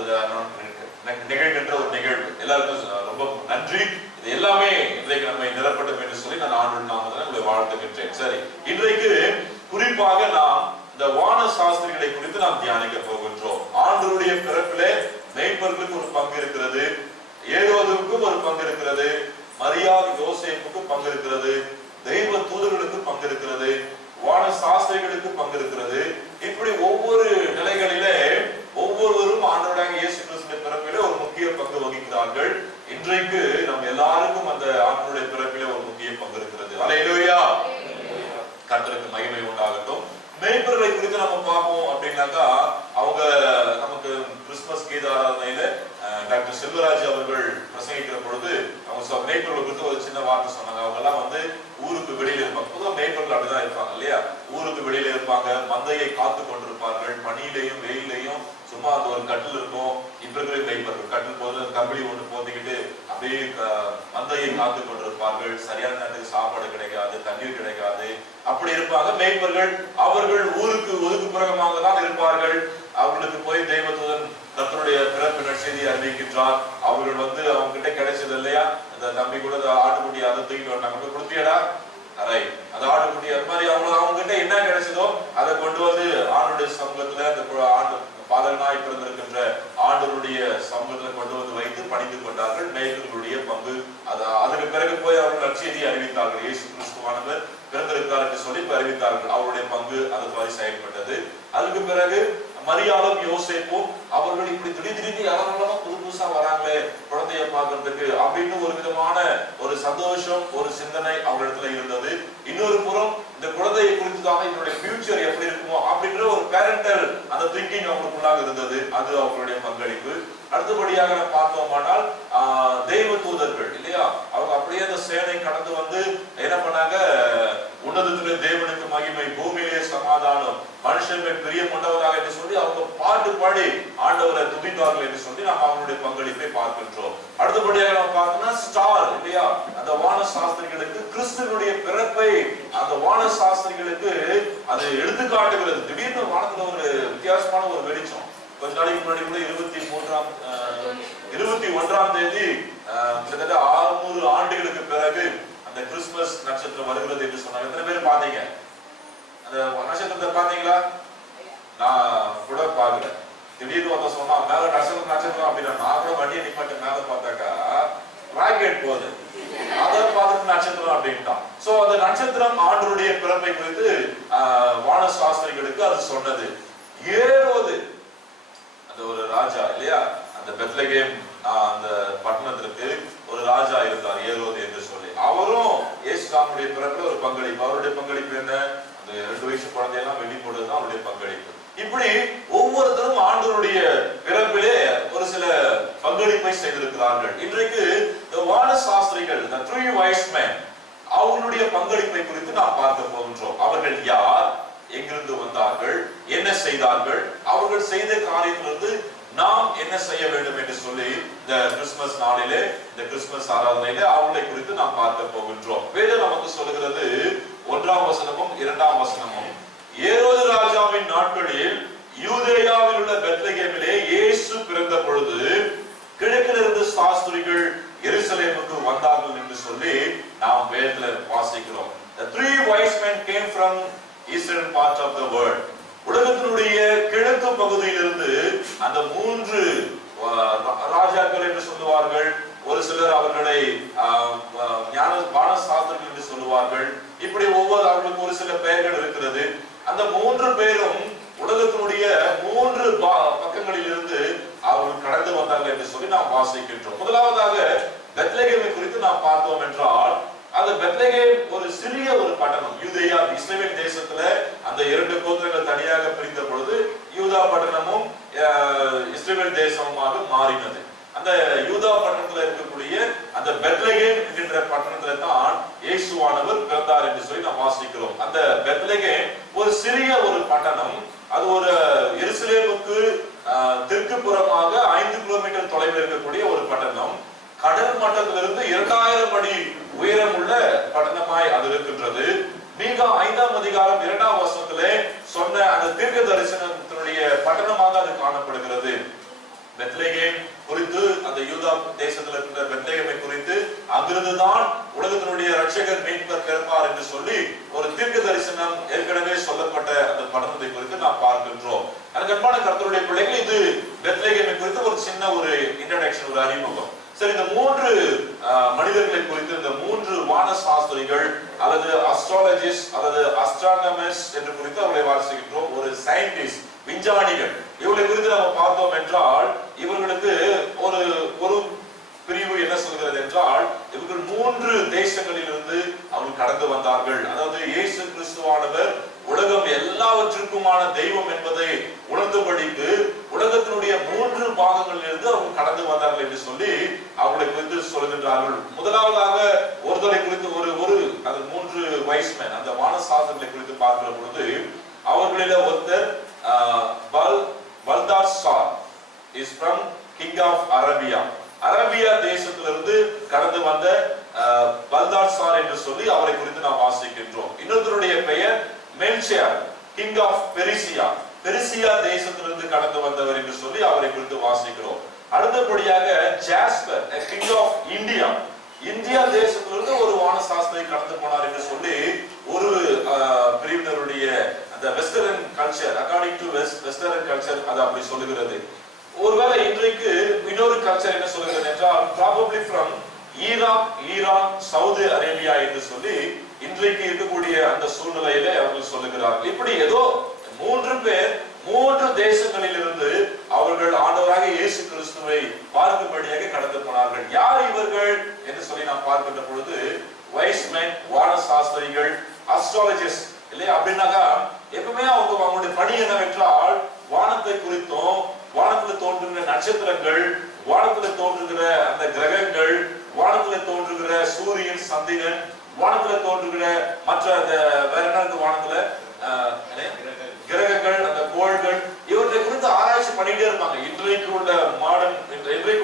நிகழ்கின்ற ஒரு நிகழ்வு. எல்லாருக்கும் ரொம்ப நன்றி. இது எல்லாமே இன்றைக்கு நம்மை நிரப்பட்டும் என்று சொல்லி நான் ஆண்டவர் நாமத்தில் உங்களை வாழ்த்துகின்றேன். சரி, இன்றைக்கு குறிப்பாக நாம் இந்த வான சாஸ்திரிகளை குறித்து நாம் தியானிக்க போகின்றோம். ஆண்டவருடைய பிறப்பிலே மேய்ப்பர்களுக்கு ஒரு பங்கு இருக்கிறது, ஏரோதுவுக்கும் ஒரு பங்கு இருக்கிறது, மரியாள், யோசேப்புக்கு பங்கு இருக்கிறது, தெய்வ தூதர்களுக்கு பங்கு இருக்கிறது, வான சாஸ்திரிகளுக்கு பங்கு இருக்கிறது. இப்படி ஒவ்வொரு நிலைகளிலே ஒவ்வொருவரும் ஆண்டவராகிய இயேசு கிறிஸ்துவின் பிறப்பிலே ஒரு முக்கிய பங்கு வகிக்கிறார்கள். இன்றைக்கு நம்ம எல்லாருக்கும் அந்த ஆண்டவருடைய பிறப்பிலே ஒரு முக்கிய பங்கு இருக்கிறது. அல்லேலூயா, கர்த்தருக்கு மகிமை உண்டாகட்டும். மேய்ப்பர்களை குறித்து நம்ம பார்ப்போம் அப்படின்னாக்கா, அவங்க நமக்கு கிறிஸ்துமஸ் கீத ஆராதனையில டாக்டர் செல்வராஜ் அவர்கள் பிரசங்கிக்கிற பொழுது அவங்க மேய்ப்பர்களை குறித்து ஒரு சின்ன வார்த்தை சொன்னாங்க. அவங்க எல்லாம் வந்து ஊருக்கு வெளியில இருப்பாங்க. பொதுவாக மேய்ப்பர்கள் அப்படிதான் இருப்பாங்க இல்லையா? ஊருக்கு வெளியில இருப்பாங்க, மந்தையை காத்து கொண்டிருப்பார்கள், பனியிலையும் வெயிலையும். சும்மா அந்த ஒரு கட்டில் இருக்கும். இப்ப இருக்கிற மேய்ப்பர்கள் கட்டில் போது கம்பளி ஒன்று போத்திக்கிட்டு அப்படியே மந்தையை காத்து கொண்டிருப்பார்கள். சரியான நேரத்துக்கு சாப்பாடு கிடைக்காது, தண்ணீர் கிடைக்காது, அப்படி இருப்பாங்க மேய்ப்பர்கள். அவர்கள் ஊருக்கு ஒதுக்குப்புறமாக தான் இருப்பார்கள். அவர்களுக்கு போய் தெய்வதூதன் கர்த்தருடைய பிறப்பு நற்செய்தியை அறிவிக்கின்றார். அவர்கள் வந்து அவங்க கிட்ட கிடைச்சது இல்லையா, அந்த தம்பி கூட ஆட்டுக்குட்டி அதை தூக்கிட்டு வந்தாங்க, போய் கொடுத்தியடா அரை அந்த ஆட்டுக்குட்டி, அது மாதிரி அவங்க கிட்ட என்ன கிடைச்சதோ அதை கொண்டு வந்து ஆண்டுடைய சமூகத்துல அந்த ஆண்டு பாதகனாய் பிறந்திருக்கின்ற ஆண்டவருடைய சமூகத்துல கொண்டு வந்து வைத்து பணிந்து கொண்டார்கள். மேய்ப்பர்களுடைய பங்கு அதற்கு பிறகு போய் அவர்கள் நற்செய்தியை அறிவித்தார்கள். இயேசு கிறிஸ்துவானவர் பிறந்திருக்கிறார் என்று சொல்லி அறிவித்தார்கள். அவருடைய பங்கு அது மாதிரி செயல்பட்டது. அதுக்கு பிறகு மரியாளும் யோசேப்பும் அவர்கள் இப்படி திடீர்னு யாரெல்லாம் புதுசா வராங்களே குழந்தைய பார்க்கறதுக்கு அப்படின்னு ஒரு விதமான ஒரு சந்தோஷம், ஒரு சிந்தனை அவரிடத்துல இருந்தது. இன்னொரு புறம் இந்த குழந்தையை குறித்துதான் இதனுடைய ஃபியூச்சர் எப்படி இருக்குமோ அப்படின்ற ஒரு பேரண்டல் அந்த திங்கிங் அவங்களுக்குள்ளாக இருந்தது. அது அவங்களுடைய பங்களிப்பு. அடுத்தபடியாக நம்ம பார்த்தோமானால் தெய்வ தூதர்கள் இல்லையா, அவங்க அப்படியே அந்த சேனை கடந்து வந்து என்ன பண்ணாங்க, உன்னதத்திலே தேவனுக்கு மகிமை, பூமியிலே சமாதானம், மனுஷர்கள் பிரிய கொண்டவராக என்று சொல்லி அவங்க பாட்டு பாடி ஆண்டவரை துதித்தார்கள் என்று சொல்லி நாம் அவங்களுடைய பங்களிப்பை பார்க்கின்றோம். அடுத்தபடியாக நம்ம பார்த்தோம்னா ஸ்டார் இல்லையா, அந்த வான சாஸ்திரிகளுக்கு கிறிஸ்துவனுடைய பிறப்பை அந்த வான சாஸ்திரிகளுக்கு அது எடுத்துக்காட்டுகிறது. திடீர்னு வானத்துல ஒரு வித்தியாசமான ஒரு வெளிச்சம். கொஞ்ச நாளைக்கு முன்னாடி கூட 21ஆம் தேதி கிட்டத்தட்ட 600 ஆண்டுகளுக்கு பிறகு அந்த கிறிஸ்துமஸ் நட்சத்திரம் வருகிறது என்று சொன்னாங்க. எத்தனை பேர் பாத்தீங்க அந்த நட்சத்திரத்தை? பாத்தீங்களா? நான் கூட பாக்கல. திடீர்னு ஒருத்த சொன்னா மேல நட்சத்திரம் அப்படின்னா நான் கூட வண்டியை நிப்பாட்டு மேல பார்த்தாக்கா ராக்கெட் போகுது. அதை பார்த்துட்டு நட்சத்திரம் அப்படின்ட்டான். சோ அந்த நட்சத்திரம் ஆண்டவருடைய பிறப்பை குறித்து வான சாஸ்திரிகளுக்கு அது சொன்னது. ஏரோது அந்த ஒரு ராஜா இல்லையா, அந்த பெத்லகேம் அந்த பட்டணத்திற்கு ஒரு ராஜா இருந்தார், ஏரோது என்று சொல்லி. அவரும் இயேசுடைய பிறப்புல ஒரு பங்களிப்பு. அவருடைய பங்களிப்பு என்ன? அந்த 2 வயசு குழந்தையெல்லாம் வெள்ளி போடுறதுதான் அவருடைய பங்களிப்பு. இப்படி ஒவ்வொருத்தரும் ஆண்டவருடைய பிறப்பிலே ஒரு சில பங்களிப்பை செய்திருக்கிறார்கள். இன்றைக்கு வான சாஸ்திரிகள், the 3 wise men, அவர்களுடைய பங்களிப்பை குறித்து நாம் பார்க்க போகின்றோம். அவர்கள் யார், எங்கிருந்து வந்தார்கள், என்ன செய்தார்கள், அவர்கள் செய்த காரியத்திலிருந்து நாம் என்ன செய்ய வேண்டும் என்று சொல்லி இந்த கிறிஸ்துமஸ் நாளிலே, இந்த கிறிஸ்துமஸ் ஆராதனையிலே அவர்களை குறித்து நாம் பார்க்க போகின்றோம். வேதம் நமக்கு சொல்லுகிறது 1ஆம் வசனமும் 2ஆம் வசனமும், ஏரோது ராஜாவின் நாட்களில் யூதேயாவில் உள்ள பெத்லகேமிலே இயேசு பிறந்த பொழுது கிழக்கிலிருந்து சாஸ்திரிகள் எருசலேமுக்கு வந்தார்கள் என்று சொல்லி நாம் வேதத்துல வாசிக்கிறோம். The 3 wise men came from eastern part of the world. உலகத்தினுடைய கிழக்கு பகுதியிலிருந்து அந்த 3 ராஜாக்கள் என்று சொல்லுவார்கள். ஒரு சிலர் அவர்களை வான சாஸ்திரிகள் என்று சொல்லுவார்கள். இப்படி ஒவ்வொரு அவர்களுக்கு ஒரு சில பெயர்கள் இருக்கிறது. அந்த 3 பேரும் உலகத்தினுடைய 3 பக்கங்களில் இருந்து அவர்கள் கடந்து வந்தார்கள் என்று சொல்லி நாம் வாசிக்கின்றோம். முதலாவதாக பெத்லகேமை குறித்து நாம் பார்த்தோம் என்றால், அது பெத்லகேம் ஒரு சிறிய ஒரு பட்டணம். யூதேயா, இஸ்ரவேல் தேசத்துல அந்த 2 கோத்திரங்கள் தனியாக பிரிந்த பொழுது யூதா பட்டணமும் இஸ்ரவேல் தேசமாக மாறினது. அந்த யூதா பட்டணத்துல இருக்கக்கூடிய அந்த பெத்லகேம் என்கின்ற பட்டணத்துல தான் இயேசுவானவர் பிறந்தார் என்று சொல்லி நாம் வாசிக்கிறோம். அந்த பெத்லகேம் ஒரு சிறிய ஒரு பட்டணம். அது ஒரு எருசலேமுக்கு தெற்கு புறமாக 5 கிலோமீட்டர் தொலைவில் இருக்கக்கூடிய ஒரு பட்டணம். கடல் மட்டத்திலிருந்து 2000 அடி உயரம் உள்ள பட்டணமாய் அது இருக்கின்றது. மீகா 5ஆம் அதிகாரம் 2ஆம் வசனத்திலே சொன்ன அந்த தீர்க்க தரிசனத்தினுடைய பட்டணமாக அது காணப்படுகிறது. பெத்லகேம் குறித்து, அந்த யூதா தேசத்தில் இருக்கின்ற பெத்லகேமை குறித்து, அங்கிருந்துதான் உலகத்தினுடைய இரட்சகர் மீட்பர் பிறப்பார் என்று சொல்லி ஒரு தீர்க்க தரிசனம் ஏற்கனவே சொல்லப்பட்ட அந்த பட்டணத்தை குறித்து நாம் பார்க்கின்றோம். எனக்கு அன்பான கர்த்தருடைய பிள்ளைகள், இது பெத்லகேமை குறித்து ஒரு சின்ன ஒரு இன்ட்ரோடக்ஷன், ஒரு அறிமுகம். சரி, இந்த 3 மனிதர்களை குறித்து, இந்த 3 வான சாஸ்திரிகள் அல்லது அஸ்ட்ராலஜிஸ்ட் அல்லது அஸ்ட்ரானமர்ஸ் என்று குறித்து அவர்களை வாசிக்கின்றோம். ஒரு சயின்டிஸ்ட், விஞ்ஞானிகள். இவர்களை குறித்து நம்ம பார்த்தோம் என்றால், இவர்களுக்கு ஒரு பிரிவு என்ன சொல்கிறது என்றால், இவர்கள் 3 தேசங்களில் இருந்து அவர்கள் கடந்து வந்தார்கள். அதாவது இயேசு கிறிஸ்துவானவர் உலகம் எல்லாவற்றிற்குமான தெய்வம் என்பதை உணர்ந்தபடிக்கு உலகத்தினுடைய 3 பாகங்களில் இருந்து அவங்க கடந்து வந்தார்கள் என்று சொல்லி அவர்களை குறித்து சொல்கின்றார்கள். முதலாவதாக ஒருத்தரை குறித்து அது 3 வைஸ்மேன், அந்த வான சாஸ்திரிகளை குறித்து பார்க்கிற பொழுது, அவர்களில ஒருத்தர் பல்தாசார் is from King of Arabia. அரபியா தேசத்திலிருந்து கடந்து வந்த பல்தாசார் என்று சொல்லி அவரை குறித்து நாம் வாசிக்கின்றோம். இன்னொருத்தருடைய பெயர் மெல்ஷியார், கிங் ஆஃப் பெரிசியா, பெரிசியா தேசத்திலிருந்து கடந்து வந்தவர் என்று சொல்லி அவரை குறித்து வாசிக்கிறோம். அடுத்தபடியாக Jasper, king of India, India தேசத்திலிருந்து ஒரு வான சாஸ்திரி கடந்து போனார் என்று சொல்லி ஒரு பிரிவினருடைய அந்த western culture, according to western culture அது அப்படி சொல்லுகிறது. ஒருவேளை இன்றைக்கு இன்னொரு கல்ச்சர் என்ன சொல்லுகிறது என்றால், probably from Iran, Saudi Arabia என்று சொல்லி இன்றைக்கு இருக்கக்கூடிய அந்த சூழ்நிலையிலே அவர்கள் சொல்லுகிறார்கள். இப்படி ஏதோ 3 பேர் 3 தேசங்களில் இருந்து அவர்கள் ஆண்டவராக இயேசு கிறிஸ்துவை பார்க்கும்படியாக கடந்து போனார்கள். யார் இவர்கள் என்று சொல்லி நாம் பார்க்கின்ற பொழுது, வைஸ்மேன், வான சாஸ்திரிகள், அஸ்ட்ராலஜிஸ்ட் இல்லையா. அப்படின்னாக்கா எப்பவுமே அவங்களுடைய பணி என்னவென்றால், வானத்தை குறித்தும், வானத்தில் தோன்றுகிற நட்சத்திரங்கள், வானத்தில் தோன்றுகிற அந்த கிரகங்கள், வானத்தில் தோன்றுகிற சூரியன், சந்திரன், வானத்தில் தோன்றுகிற மற்ற அந்த வேற என்ன வானத்துல கிரகங்கள், அந்த கோள்கள், இவற்றை குறித்து ஆராய்ச்சி பண்ணிட்டே இருப்பாங்க. இன்றைக்கு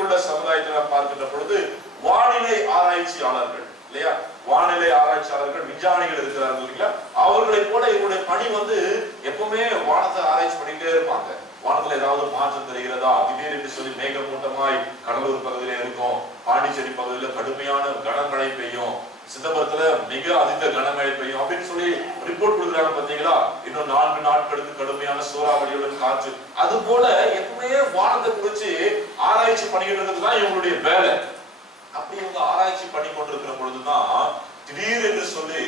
உள்ள சமுதாயத்தில் பார்க்கின்ற பொழுது வானிலை ஆராய்ச்சியாளர்கள் இல்லையா, வானிலை ஆராய்ச்சியாளர்கள், விஞ்ஞானிகள் இருக்கிறார்கள் இல்லையா, அவர்களை போல இவருடைய பணி எப்பவுமே வானத்தை ஆராய்ச்சி பண்ணிட்டே இருப்பாங்க. வானத்துல ஏதாவது மாற்றம் தெரிகிறதா, திடீரென்று சொல்லி மேகமூட்டமாய் கடலூர் பகுதியில இருக்கும், பாண்டிச்சேரி பகுதியில கடுமையான கனமழை பெய்யும், சிதம்பரத்துல மிக அதிக கனமழை பெய்யும் அப்படின்னு சொல்லி ரிப்போர்ட் கொடுக்குறாங்க பாத்தீங்களா. இன்னும் 4 நாட்களுக்கு கடுமையான சூறாவளியுடன் காற்று. அது போல எப்பவுமே வானத்தை குறிச்சு ஆராய்ச்சி பண்ணிக்கிட்டு இருக்கிறதுதான் இவங்களுடைய வேலை. அப்படி இவங்க ஆராய்ச்சி பண்ணி கொண்டிருக்கிற பொழுதுதான் திடீர் என்று சொல்லி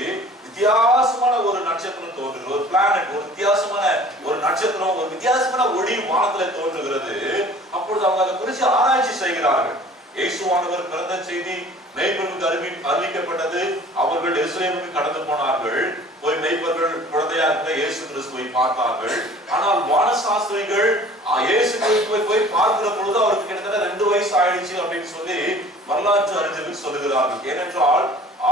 வித்தியாசமான ஒரு நட்சத்திரம் தோன்றுகிறது, ஒரு பிளானட், ஒரு வித்தியாசமான ஒரு நட்சத்திரம், ஒரு வித்தியாசமான ஒளி வானத்துல தோன்றுகிறது. அப்பொழுது அவங்க அதை குறித்து ஆராய்ச்சி செய்கிறார்கள். இயேசுவானவர் பிறந்த செய்தி மேய்ப்பர்களுக்கு அறிவிக்கப்பட்டது. அவர்கள் எருசலேமுக்கு கடந்து போனார்கள். போய் மேய்ப்பர்கள் குழந்தையா இருந்த இயேசு கிறிஸ்துவை பார்த்தார்கள். ஆனால் வானசாஸ்திரிகள் இயேசு கிறிஸ்துவை போய் பார்க்கிற பொழுது அவருக்கு கிட்டத்தட்ட 2 வயசு ஆயிடுச்சு அப்படின்னு சொல்லி வரலாற்று அறிஞர்கள் சொல்லுகிறார்கள். ஏனென்றால்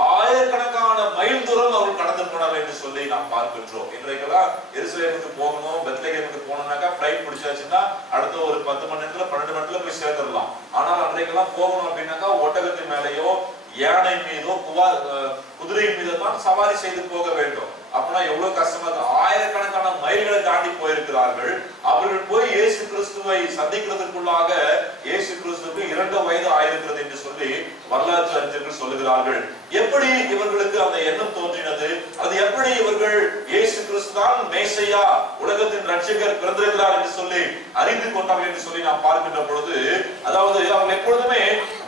ஆயிரக்கணக்கான மைல் தூரம் அவர்கள் கடந்து போனார்கள் என்று சொல்லி நாம் பார்க்கின்றோம். இன்றைக்கெல்லாம் எருசலேமுக்கு போகணும், பெத்லகேமுக்கு போகணும்னாக்கா ஃபிளைட் பிடிச்சாச்சுன்னா அடுத்த ஒரு 10 மணி நேரத்துல 12 மணி நேரத்துல போய் சேர்ந்துடலாம். ஆனால் அன்றைக்கெல்லாம் போகணும் அப்படின்னாக்கா ஒட்டகத்தின் மேலேயோ யானை மீதோ குதிரை மீதோ தான் சவாரி செய்து போக வேண்டும். அப்படின்னா எவ்வளவு கஷ்டமா இருக்கு. ஆயிரக்கணக்கான மைல்களை தாண்டி போயிருக்கிறார்கள். அவர்கள் போய் இயேசு கிறிஸ்துவை சந்திக்கிறதுக்குள்ளாக இயேசு கிறிஸ்துவுக்கு 2 வயது ஆயிருக்கிறது என்று சொல்லி வரலாற்று அறிஞர்கள் சொல்லுகிறார்கள். எப்படி இவர்களுக்கு அந்த எண்ணம் தோன்றினது? அது எப்படி இவர்கள் இயேசு கிறிஸ்து தான் மேசையா, உலகத்தின் ரட்சகர் பிறந்திருக்கிறார் என்று சொல்லி அறிந்து கொண்டார்கள் என்று சொல்லி நாம் பார்க்கின்ற பொழுது, அதாவது அவங்க எப்பொழுதுமே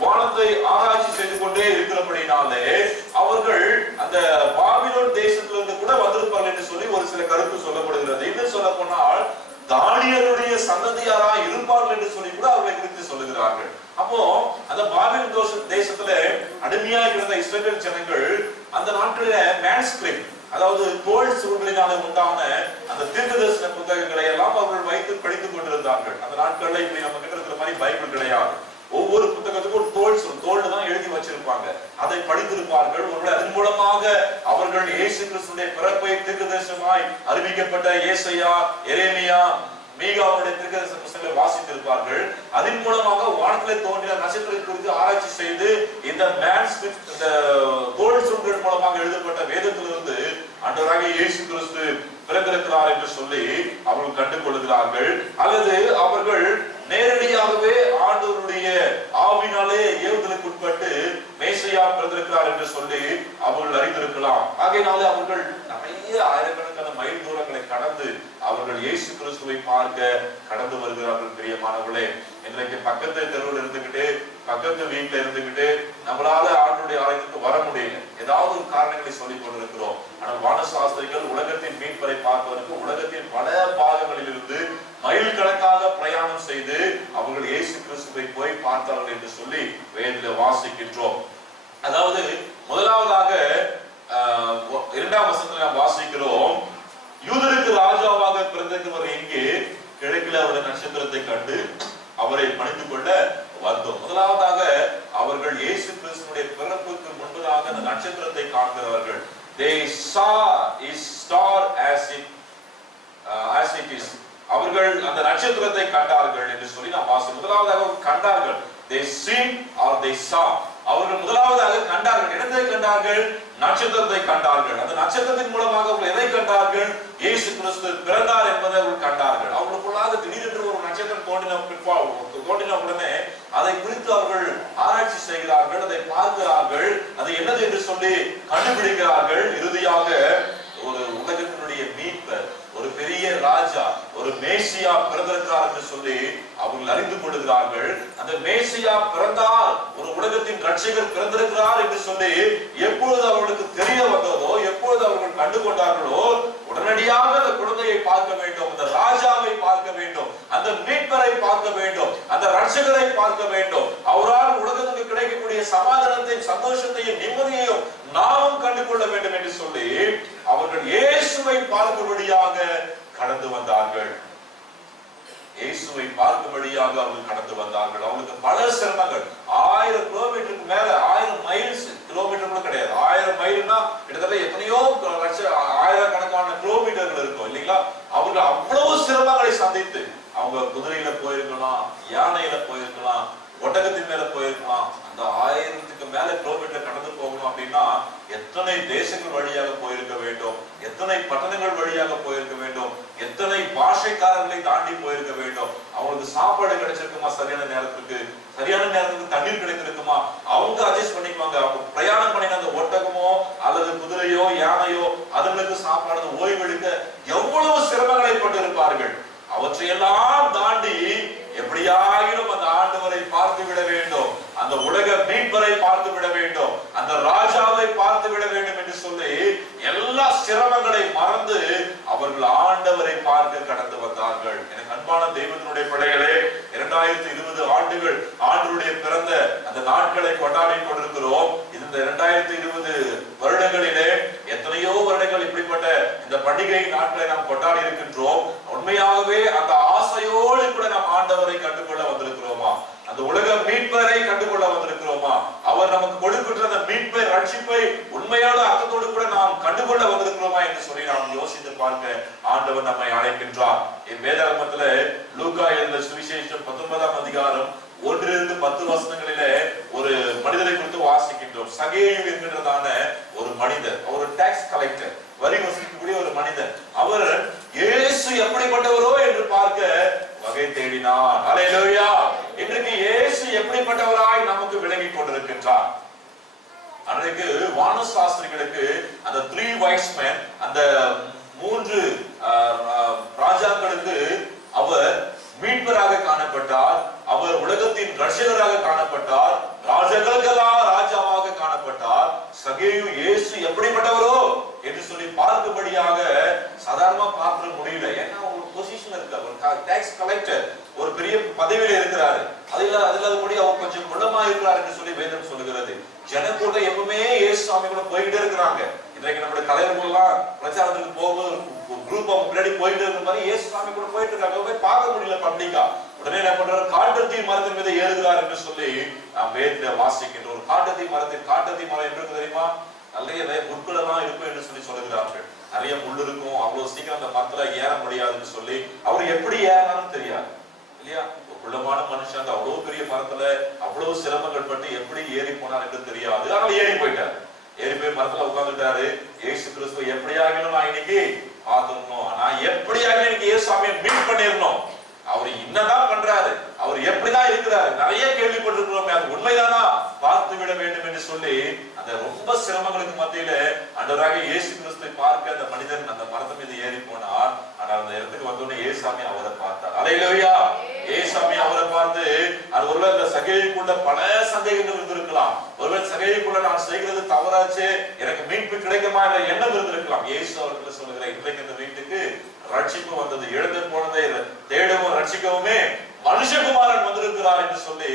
வானத்தை ஆராய்ச்சி செய்து கொண்டே இருக்கிறபடினாலே அவர்கள் அந்த பாபிலோன் தேசத்திலிருந்து கூட வந்திருப்பார்கள் என்று சொல்லி ஒரு சில கருத்து சொல்லப்படுகிறது. இன்னும் சொல்ல போனால் தானியேலுடைய சந்ததியாரா இருப்பார்கள் என்று சொல்லி கூட அவர்களை குறித்து சொல்லுகிறார்கள். அப்போ அந்த பாபிலோன் தேசத்துல அடிமையாக இருந்த இஸ்ரவேல் ஜனங்கள் அந்த நாட்டில மேன்ஸ்கிரிப்ட், அதாவது தோல் சுருளினால உண்டான அந்த தீர்க்கதரிசன புத்தகங்களை எல்லாம் அவர்கள் வைத்து படித்துக் கொண்டிருந்தார்கள். அந்த நாட்கள்ல இப்படி நம்ம கிட்ட இருக்கிற மாதிரி பைபிள் கிடையாது. ஒவ்வொரு புத்தகத்துக்கும் ஒரு தோல் தான் எழுதி வச்சிருப்பாங்க. அதை படித்திருப்பார்கள். ஒருவேளை அதன் மூலமாக அவர்கள் இயேசு கிறிஸ்துவின் பிறப்பை தீர்க்கதரிசனமாய் அறிவிக்கப்பட்ட ஏசாயா, எரேமியா, மீகாவுடைய தீர்க்கதரிசன புத்தகங்களை வாசித்திருப்பார்கள். அதன் மூலமாக வானத்திலே தோன்றின நட்சத்திரத்தை குறித்து ஆராய்ச்சி செய்து இந்த மேன்ஸ்கிரிப்ட், இந்த தோல் சுருள் மூலமாக எழுதப்பட்ட வேதத்திலிருந்து ஆண்டவராகிய இயேசு கிறிஸ்து பிறந்திருக்கிறார் என்று சொல்லி அவர்கள் கண்டு கொள்கிறார்கள். அல்லது அவர்கள் நேரடியாகவே ஆண்டவருடைய ஆவினாலே ஏவுதலுக்கு உட்பட்டு மேசையா பிறந்திருக்கிறார் என்று சொல்லி அவர்கள் அறிந்திருக்கலாம். ஆகையினாலே அவர்கள் நிறைய ஆயிரக்கணக்கான மைல் தூரங்களை கடந்து அவர்கள் இயேசு கிறிஸ்துவை பார்க்க கடந்து வருகிறார்கள். பிரியமானவர்களே, இன்றைக்கு பக்கத்து தெருவில் இருந்துகிட்டு, பக்கத்து வீட்டுல இருந்துகிட்டு நம்மளால ஆண்டவருடைய ஆலயத்துக்கு வர முடியல, ஏதாவது ஒரு காரணங்களை சொல்லிக் கொண்டிருக்கிறோம். ஆனால் வானசாஸ்திரிகள் உலகத்தின் மீட்பரை பார்ப்பதற்கு உலகத்தின் பல பாகங்களில் இருந்து மைல் கணக்காக பிரயாணம் செய்து அவர்கள் இயேசு கிறிஸ்துவை போய் பார்த்தார்கள் என்று சொல்லி வேதத்தில் வாசிக்கின்றோம். அதாவது முதலாவதாக 2ஆம் வசனத்தில் நாம் வாசிக்கிறோம், யூதருக்கு ராஜாவாக பிறந்திருக்கிறவர் எங்கே? கிழக்கில் அவருடைய நட்சத்திரத்தை கண்டு அவரை பணிந்து கொள்ள வந்தோம். முதலாவதாக அவர்கள் இயேசு கிறிஸ்துவினுடைய பிறப்புக்கு முன்பதாக அந்த நட்சத்திரத்தை காண்கிறார்கள். They saw his star as it is. அவர்கள் அந்த நட்சத்திரத்தை கண்டார்கள் என்று சொல்லி நாம் வாசிக்கிறோம். முதலாவதாக கண்டார்கள். They seen or they saw. அவர்கள் முதலாவதாக கண்டார்கள். என்னத்தை கண்டார்கள்? நட்சத்திரத்தை கண்டார்கள். அந்த நட்சத்திரத்தின் மூலமாக அவர்கள் எதை கண்டார்கள்? இயேசு கிறிஸ்து பிறந்தார் என்பதை அவர்கள் கண்டார்கள். அவர்களுக்குள்ளாக திடீரென்று ஒரு நட்சத்திரம் தோன்றின உடனே அதை குறித்து அவர்கள் ஆராய்ச்சி செய்கிறார்கள், அதை பார்க்கிறார்கள், அது என்னது என்று சொல்லி கண்டுபிடிக்கிறார்கள். இறுதியாக ஒரு உலகத்தினுடைய மீட்பர், ஒரு பெரிய ராஜா, ஒரு மேசியா பிறந்திருக்கிறார் என்று சொல்லி அவர்கள் அறிந்து கொள்கிறார்கள். அந்த மேசியா பிறந்தால், ஒரு உலகத்தின் ரட்சகர் பிறந்திருக்கிறார் என்று சொல்லி எப்பொழுது அவர்களுக்கு தெரிய வந்ததோ, எப்பொழுது அவர்கள் கண்டு கொண்டார்களோ, உடனடியாக அந்த குழந்தையை பார்க்க வேண்டும், அந்த ராஜாவை பார்க்க வேண்டும், அந்த மீட்பரை பார்க்க வேண்டும், அந்த ரட்சகரை பார்க்க வேண்டும். அவரால் உலகத்துக்கு கிடைக்கக்கூடிய சமாதானத்தையும் சந்தோஷத்தையும் நிம்மதியையும் நாமும் கண்டு கொள்ள வேண்டும் என்று சொல்லி அவர்கள் இயேசுவை பார்க்கும்படியாக கடந்து வந்தார்கள். இயேசுவை பார்க்கும்படியாக அவர்கள் கடந்து வந்தார்கள். அவங்களுக்கு பல சிரமங்கள். 1000 கிலோமீட்டருக்கு மேல, 1000 மைல்ஸ், கிலோமீட்டர் கூட கிடையாது, 1000 மைல்னா கிட்டத்தட்ட எத்தனையோ ஆயிரக்கணக்கான கிலோமீட்டர்கள் இருக்கும் இல்லைங்களா? அவர்கள் அவ்வளவு சிரமங்களை சந்தித்து, அவங்க குதிரையில போயிருக்கலாம், யானையில போயிருக்கலாம், ஒட்டகத்தின் மேல போயிருக்கலாம். அந்த 1000க்கு மேல கிலோமீட்டர் கடந்து போகணும் அப்படின்னா எத்தனை தேசங்கள் வழியாக போயிருக்க வேண்டும், எத்தனை பட்டணங்கள் வழியாக போயிருக்க வேண்டும், எத்தனை பாஷைக்காரர்களை தாண்டி போயிருக்க வேண்டும். அவங்களுக்கு சாப்பாடு கிடைச்சிருக்குமா சரியான நேரத்துக்கு, சரியான நேரத்துக்கு தண்ணீர் கிடைத்திருக்குமா, அவங்க அட்ஜஸ்ட் பண்ணிக்குவாங்க. அவங்க பிரயாணம் பண்ணின அந்த ஒட்டகமோ அல்லது குதிரையோ யானையோ அதுங்களுக்கு சாப்பாடு, ஓய்வெடுக்க எவ்வளவு சிரமங்களை கொண்டு இருப்பார்கள். அவற்றையெல்லாம் தாண்டி எப்படியாயினும் அந்த ஆண்டவரை பார்த்து விட வேண்டும், அந்த உலக மீட்பரை பார்த்து விட வேண்டும், அந்த ராஜாவை பார்த்து விட வேண்டும் என்று சொல்லி எல்லா சிரமங்களை மறந்து அவர்கள் ஆண்டவரை பார்க்க கடந்து வந்தார்கள். எனக்கு அன்பான தெய்வத்தினுடைய பிள்ளைகளே, 2020 ஆண்டுகள் ஆண்டவருடைய பிறந்த அந்த நாட்களை கொண்டாடி கொண்டிருக்கிறோம். இந்த 2020 வருடங்களிலே எத்தனையோ வருடங்கள் இப்படிப்பட்ட இந்த பண்டிகை நாட்களை நாம் கொண்டாடி இருக்கின்றோம். உண்மையாகவே அந்த ஆசையோடு கூட நாம் ஆண்டவரை கண்டுகொள்ள வந்திருக்கிறோமா? அந்த உலக மீட்பரை கண்டுகொள்ள வந்திருக்கிறோமா? அவர் நமக்கு கொடுக்கின்ற அந்த மீட்பை, ரட்சிப்பை உண்மையான அர்த்தத்தோடு கூட நாம் கண்டுகொள்ள வந்திருக்கிறோமா என்று சொல்லி நாம் யோசித்து பார்க்க ஆண்டவர் நம்மை அழைக்கின்றார். வேதாகமத்துல லூக்கா எழுதின சுவிசேஷம் 19ஆம் அதிகாரம் 1-10 வசனங்களிலே ஒரு மனிதரை குறித்து வாசிக்கின்றோம். சகேயு என்கின்றதான ஒரு மனிதர், ஒரு டாக்ஸ் கலெக்டர், வரி வசூலிக்கக்கூடிய ஒரு மனிதர். அவர் இயேசு எப்படிப்பட்டவரோ என்று பார்க்க வகை தேடினார். அல்லேலூயா! இன்றைக்கு இயேசு எப்படிப்பட்டவராய் நமக்கு விளங்கி கொண்டிருக்கின்றார். அன்றைக்கு வான சாஸ்திரிகளுக்கு அந்த 3 wise men, அந்த 3 ராஜாக்களுக்கு அவர் மீட்பராக காணப்பட்டார். அவர் உலகத்தின் ரட்சகராக காணப்பட்டார். ராஜாக்களுக்கெல்லாம் ராஜாவாக காணப்பட்டார். சகேயு இயேசு எப்படிப்பட்டவரோ என்று சொல்லி பார்க்கும்படியாக சாதாரணமா பார்க்க முடியல. ஏன்னா ஒரு பொசிஷன் இருக்கு, ஒரு டாக்ஸ் கலெக்டர், ஒரு பெரிய பதவியில இருக்கிறாரு. அதுல அவர் கொஞ்சம் குள்ளமா இருக்கிறார் என்று சொல்லி வேதம் சொல்லுகிறது. ஜனம் கூட எப்பவுமே இயேசு சாமி கூட போயிட்டே இருக்கிறாங்க. இன்றைக்கு நம்முடைய தலைவர்கள் எல்லாம் பிரச்சாரத்துக்கு போகும்போது குரூப் முன்னாடி போயிட்டு இருக்கிற மாதிரி இயேசு சாமி கூட போயிட்டு இருக்காங்க. போய் பார்க்க முடியல பப்ளிக்கா. உடனே என்ன பண்றாரு? காட்டத்தி மரத்தின் மீது ஏறுகிறார் என்று சொல்லி நாம் வேதத்தை வாசிக்கின்ற ஒரு காட்டத்தி மரம் என்று தெரியுமா? நிறைய முட்கள் எல்லாம் இருக்கும் என்று சொல்லி சொல்லுகிறார்கள். நிறைய முள் இருக்கும், அவ்வளவு சீக்கிரம் அந்த மரத்துல ஏற முடியாதுன்னு சொல்லி அவர் எப்படி ஏறினாலும் தெரியாது இல்லையா? குள்ளமான மனுஷன் அவ்வளவு பெரிய மரத்துல அவ்வளவு சிரமங்கள் பட்டு எப்படி ஏறி போனார் என்று தெரியாது. ஆனால் ஏறி போயிட்டார். ஏறி போய் மரத்துல உட்கார்ந்துட்டாரு. இயேசு கிறிஸ்துவ எப்படியாகிலும் நான் இன்னைக்கு பார்த்துடணும், நான் எப்படியாக இன்னைக்கு இயேசு சாமியை மீட் பண்ணிடணும். அவர் என்னதான் பண்றாரு, அவர் எப்படிதான் இருக்கிறாரு, நிறைய கேள்விப்பட்டிருக்கிறோமே, அது உண்மைதானா பார்த்து விட வேண்டும் என்று சொல்லி அந்த ரொம்ப சிரமங்களுக்கு மத்தியில ஆண்டவராக இயேசு கிறிஸ்துவை பார்க்க அந்த மனிதன் அந்த மரத்து மீது ஏறி போனார். ஆனால் அந்த இடத்துக்கு வந்தோடனே இயேசு சாமி அவரை பார்த்தார். அல்லேலூயா! இயேசு சாமி அவரை பார்த்து, அது ஒருவேளை இந்த சகேயுக்குள்ள பல சந்தேகங்கள் இருந்திருக்கலாம். ஒருவேளை சகேயுக்குள்ள நான் செய்கிறது தவறாச்சு, எனக்கு மீட்பு கிடைக்குமா என்ற எண்ணம் இருந்திருக்கலாம். இயேசு அவர்கள் சொல்லுகிற, இன்றைக்கு இந்த வீட்டுக்கு ரட்சிப்பு வந்தது, எழுந்து போனதை தேடவும் ரட்சிக்கவுமே மனுஷகுமாரன் வந்திருக்கிறார் என்று சொல்லி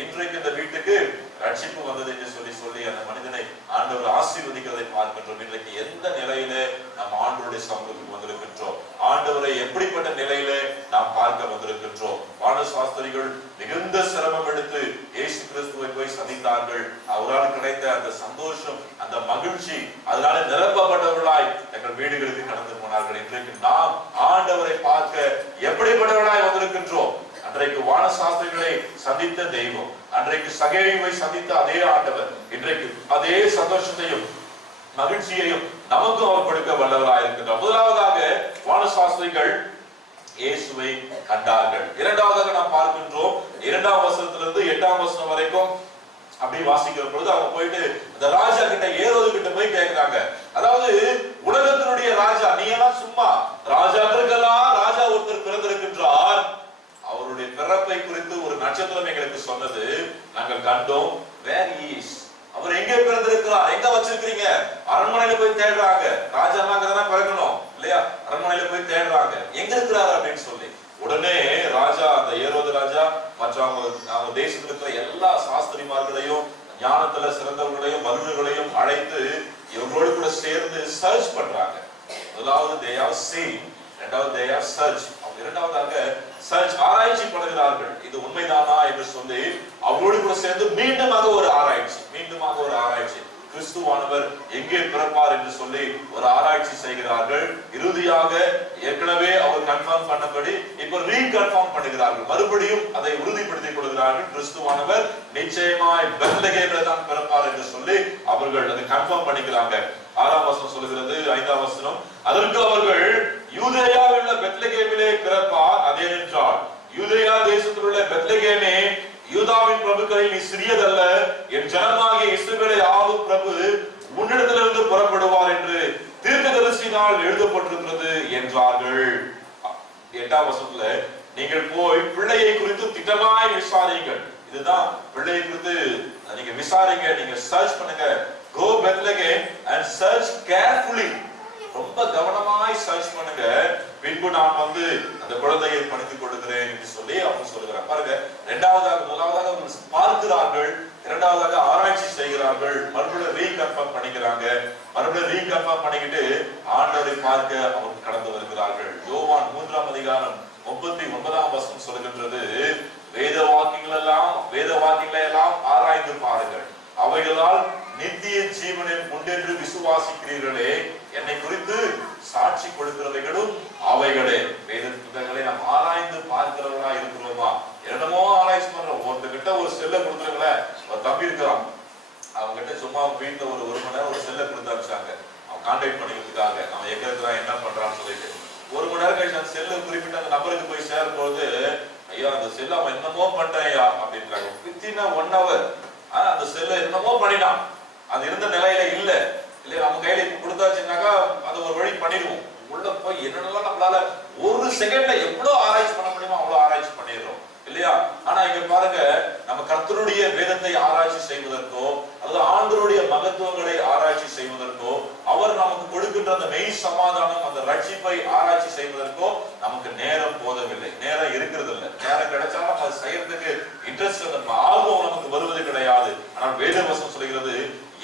இன்றைக்கு இந்த வீட்டுக்கு ரட்சிப்பு வந்தது என்று சொல்லி அந்த மனிதனை ஆண்டவர் ஆசீர்வதிக்கிறதை பார்க்கின்றோம். இன்றைக்கு எந்த நிலையில நாம் ஆண்டவருடைய சமூகத்துக்கு வந்திருக்கின்றோம், ஆண்டவரை எப்படிப்பட்ட நிலையில நாம் பார்க்க வந்திருக்கின்றோம். வான சாஸ்திரிகள் மிகுந்த சிரமம் எடுத்து இயேசு கிறிஸ்துவை போய் சந்தித்தார்கள். அவரால் கிடைத்த அந்த சந்தோஷம், அந்த மகிழ்ச்சி, அதனால நிரப்பப்பட்டவர்களாய் தங்கள் வீடுகளுக்கு கடந்து போனார்கள். இன்றைக்கு நாம் ஆண்டவரை பார்க்க எப்படிப்பட்டவர்களாய் வந்திருக்கின்றோம். அன்றைக்கு வான சாஸ்திரிகளை சந்தித்த தெய்வம், அன்றைக்கு சகேயுவை சந்தித்த அதே ஆண்டவர் இன்றைக்கு அதே சந்தோஷத்தையும் மகிழ்ச்சியையும் நமக்கும் அவர் கொடுக்க வல்லவராக இருக்கின்றார். முதலாவதாக வான சாஸ்திரிகள் இயேசுவை கண்டார்கள். இரண்டாவதாக நாம் பார்க்கின்றோம் 2ஆம் வசனத்திலிருந்து 8ஆம் வசனம் வரைக்கும் அப்படி வாசிக்கிற பொழுது அவங்க போயிட்டு அந்த ராஜா கிட்ட, ஏரோது கிட்ட போய் கேட்கிறாங்க. அதாவது உலகத்தினுடைய ராஜா, நீ எல்லாம் சும்மா, ராஜாக்களுக்கெல்லாம் ராஜா ஒருத்தர் பிறந்திருக்கின்றார். அவருடைய பிறப்பை குறித்து ஒரு நட்சத்திரம் எங்களுக்கு சொன்னது, நாங்கள் கண்டோம். வேர் இஸ், அவர் எங்கே பிறந்திருக்கிறார், எங்க வச்சிருக்கீங்க? அரண்மனையில போய் தேடுறாங்க. ராஜானாங்கதான் பிறக்கணும் இல்லையா? அரண்மனையில போய் தேடுறாங்க, எங்க இருக்கிறாரு அப்படின்னு சொல்லி. உடனே ராஜா, அந்த ஏரோது ராஜா மற்ற அவங்க தேசத்தில் இருக்கிற எல்லா சாஸ்திரிமார்களையும், ஞானத்துல சிறந்தவர்களையும், மருந்துகளையும் அழைத்து இவங்களோடு கூட சேர்ந்து சர்ச் பண்றாங்க. முதலாவது they have seen, இரண்டாவது they have searched. இரண்டாவதாக சர்ச், ஆராய்ச்சி பண்ணுகிறார்கள். இது உண்மைதானா என்று சொல்லி அவரோடு கூட சேர்ந்து மீண்டுமாக ஒரு ஆராய்ச்சி, கிறிஸ்துவானவர் எங்கே பிறப்பார் என்று சொல்லி ஒரு ஆராய்ச்சி செய்கிறார்கள். இறுதியாக ஏற்கனவே அவர் கன்ஃபார்ம் பண்ணபடி இப்ப ரீகன்ஃபார்ம் பண்ணுகிறார்கள். மறுபடியும் அதை உறுதிப்படுத்திக் கொள்கிறார்கள். கிறிஸ்துவானவர் நிச்சயமாய் பெத்லகேமில் தான் பிறப்பார் என்று சொல்லி அவர்கள் அதை கன்ஃபார்ம் பண்ணிக்கிறாங்க. 6ஆம் வசனம் சொல்லுகிறது, 5ஆம் வசனம், அதற்கு அவர்கள் யூதேயாவில் உள்ள பெத்லகேமிலே பிறப்பார், அதே என்றால் யூதேயா தேசத்தில் உள்ள பெத்லகேமே, யூதாவின் பிரபுக்களில் நீ சிறியதல்ல, என் ஜனமாகிய இஸ்ரவேலை ஆளும் பிரபு உன்னிடத்திலிருந்து புறப்படுவார் என்று தீர்க்கதரிசியினால் எழுதப்பட்டிருக்கிறது என்றார்கள். 8ஆம் வசனத்துல, நீங்கள் போய் பிள்ளையை குறித்து திட்டமாய் விசாரியுங்கள், இதுதான் பிள்ளையை குறித்து நீங்க விசாரிங்க, நீங்க சர்ச் பண்ணுங்க. Go Bethlehem and search carefully. ரொம்ப கவனமாய் சர்ச் பண்ணுங்க, பின்பு நான் வந்து அந்த குழந்தையை பணித்துக் கொடுக்கிறேன் என்று சொல்லி அவங்க சொல்லுகிறாங்க. பாருங்க, முதலாவதாக பார்க்கிறார்கள், இரண்டாவதாக ஆராய்ச்சி செய்கிறார்கள், மறுபடியும் ரீகன்ஃபார்ம் பண்ணிக்கிறாங்க, மறுபடியும் ரீகன்ஃபார்ம் பண்ணிக்கிட்டு ஆண்டவரை பார்க்க அவங்க கடந்து வருகிறார்கள். யோவான் 3ஆம் அதிகாரம் 39ஆம் வசனம் சொல்கின்றது, வேத வாக்கியங்களை எல்லாம் ஆராய்ந்து பாருங்கள், அவைகளால் நித்திய ஜீவனை உண்டென்று விசுவாசிக்கிறீர்களே, என்னை குறித்து சாட்சி கொடுக்கிறவைகளும் அவைகளே. வேத புத்தகங்களை நாம் ஆராய்ந்து பார்க்கிறவர்களா இருக்கிறோமா? என்னமோ ஆராய்ச்சி பண்றோம். ஒருத்தர்கிட்ட ஒரு செல்லை கொடுத்துருங்கள, ஒரு தம்பி இருக்கிறான், அவங்க கிட்ட சும்மா வீட்டுல ஒரு மணி நேரம் ஒரு செல்லை கொடுத்து அனுப்பிச்சாங்க, அவன் கான்டாக்ட் பண்ணிக்கிறதுக்காக, அவன் எங்க இருக்கிறான் என்ன பண்றான்னு சொல்லிட்டு. ஒரு மணி நேரம் கழிச்சு அந்த செல்லை குறிப்பிட்ட அந்த நபருக்கு போய் சேரும் பொழுது, ஐயா அந்த செல்லை அவன் என்னமோ பண்ணிட்டாயா அப்படின்றாங்க. வித்தின் 1 hour அந்த செல்லை என்னமோ பண்ணிட்டான், அது இருந்த நிலையில இல்ல இல்லையா, நம்ம கையில இப்ப கொடுத்தாச்சுன்னாக்கா அது ஒரு வழி பண்ணிடுவோம். உள்ள போய் என்னென்னலாம் நம்மளால ஒரு செகண்ட்ல எவ்வளவு ஆராய்ச்சி பண்ண முடியுமோ அவ்வளவு ஆராய்ச்சி பண்ணிடுறோம் இல்லையா. ஆனா இங்க பாருங்க, நம்ம கர்த்தருடைய வேதத்தை ஆராய்ச்சி செய்வதற்கோ அல்லது ஆண்டவருடைய மகத்துவங்களை ஆராய்ச்சி செய்வதற்கோ, அவர் நமக்கு கொடுக்கின்ற அந்த மெய் சமாதானம், அந்த ரட்சிப்பை ஆராய்ச்சி செய்வதற்கோ நமக்கு நேரம் போதவில்லை, நேரம் இருக்கிறது இல்லை. நேரம் கிடைச்சாலும் நம்ம அதை செய்யறதுக்கு இன்ட்ரெஸ்ட், ஆர்வம் நமக்கு வருவது கிடையாது. ஆனால் வேதவசனம் சொல்கிறது,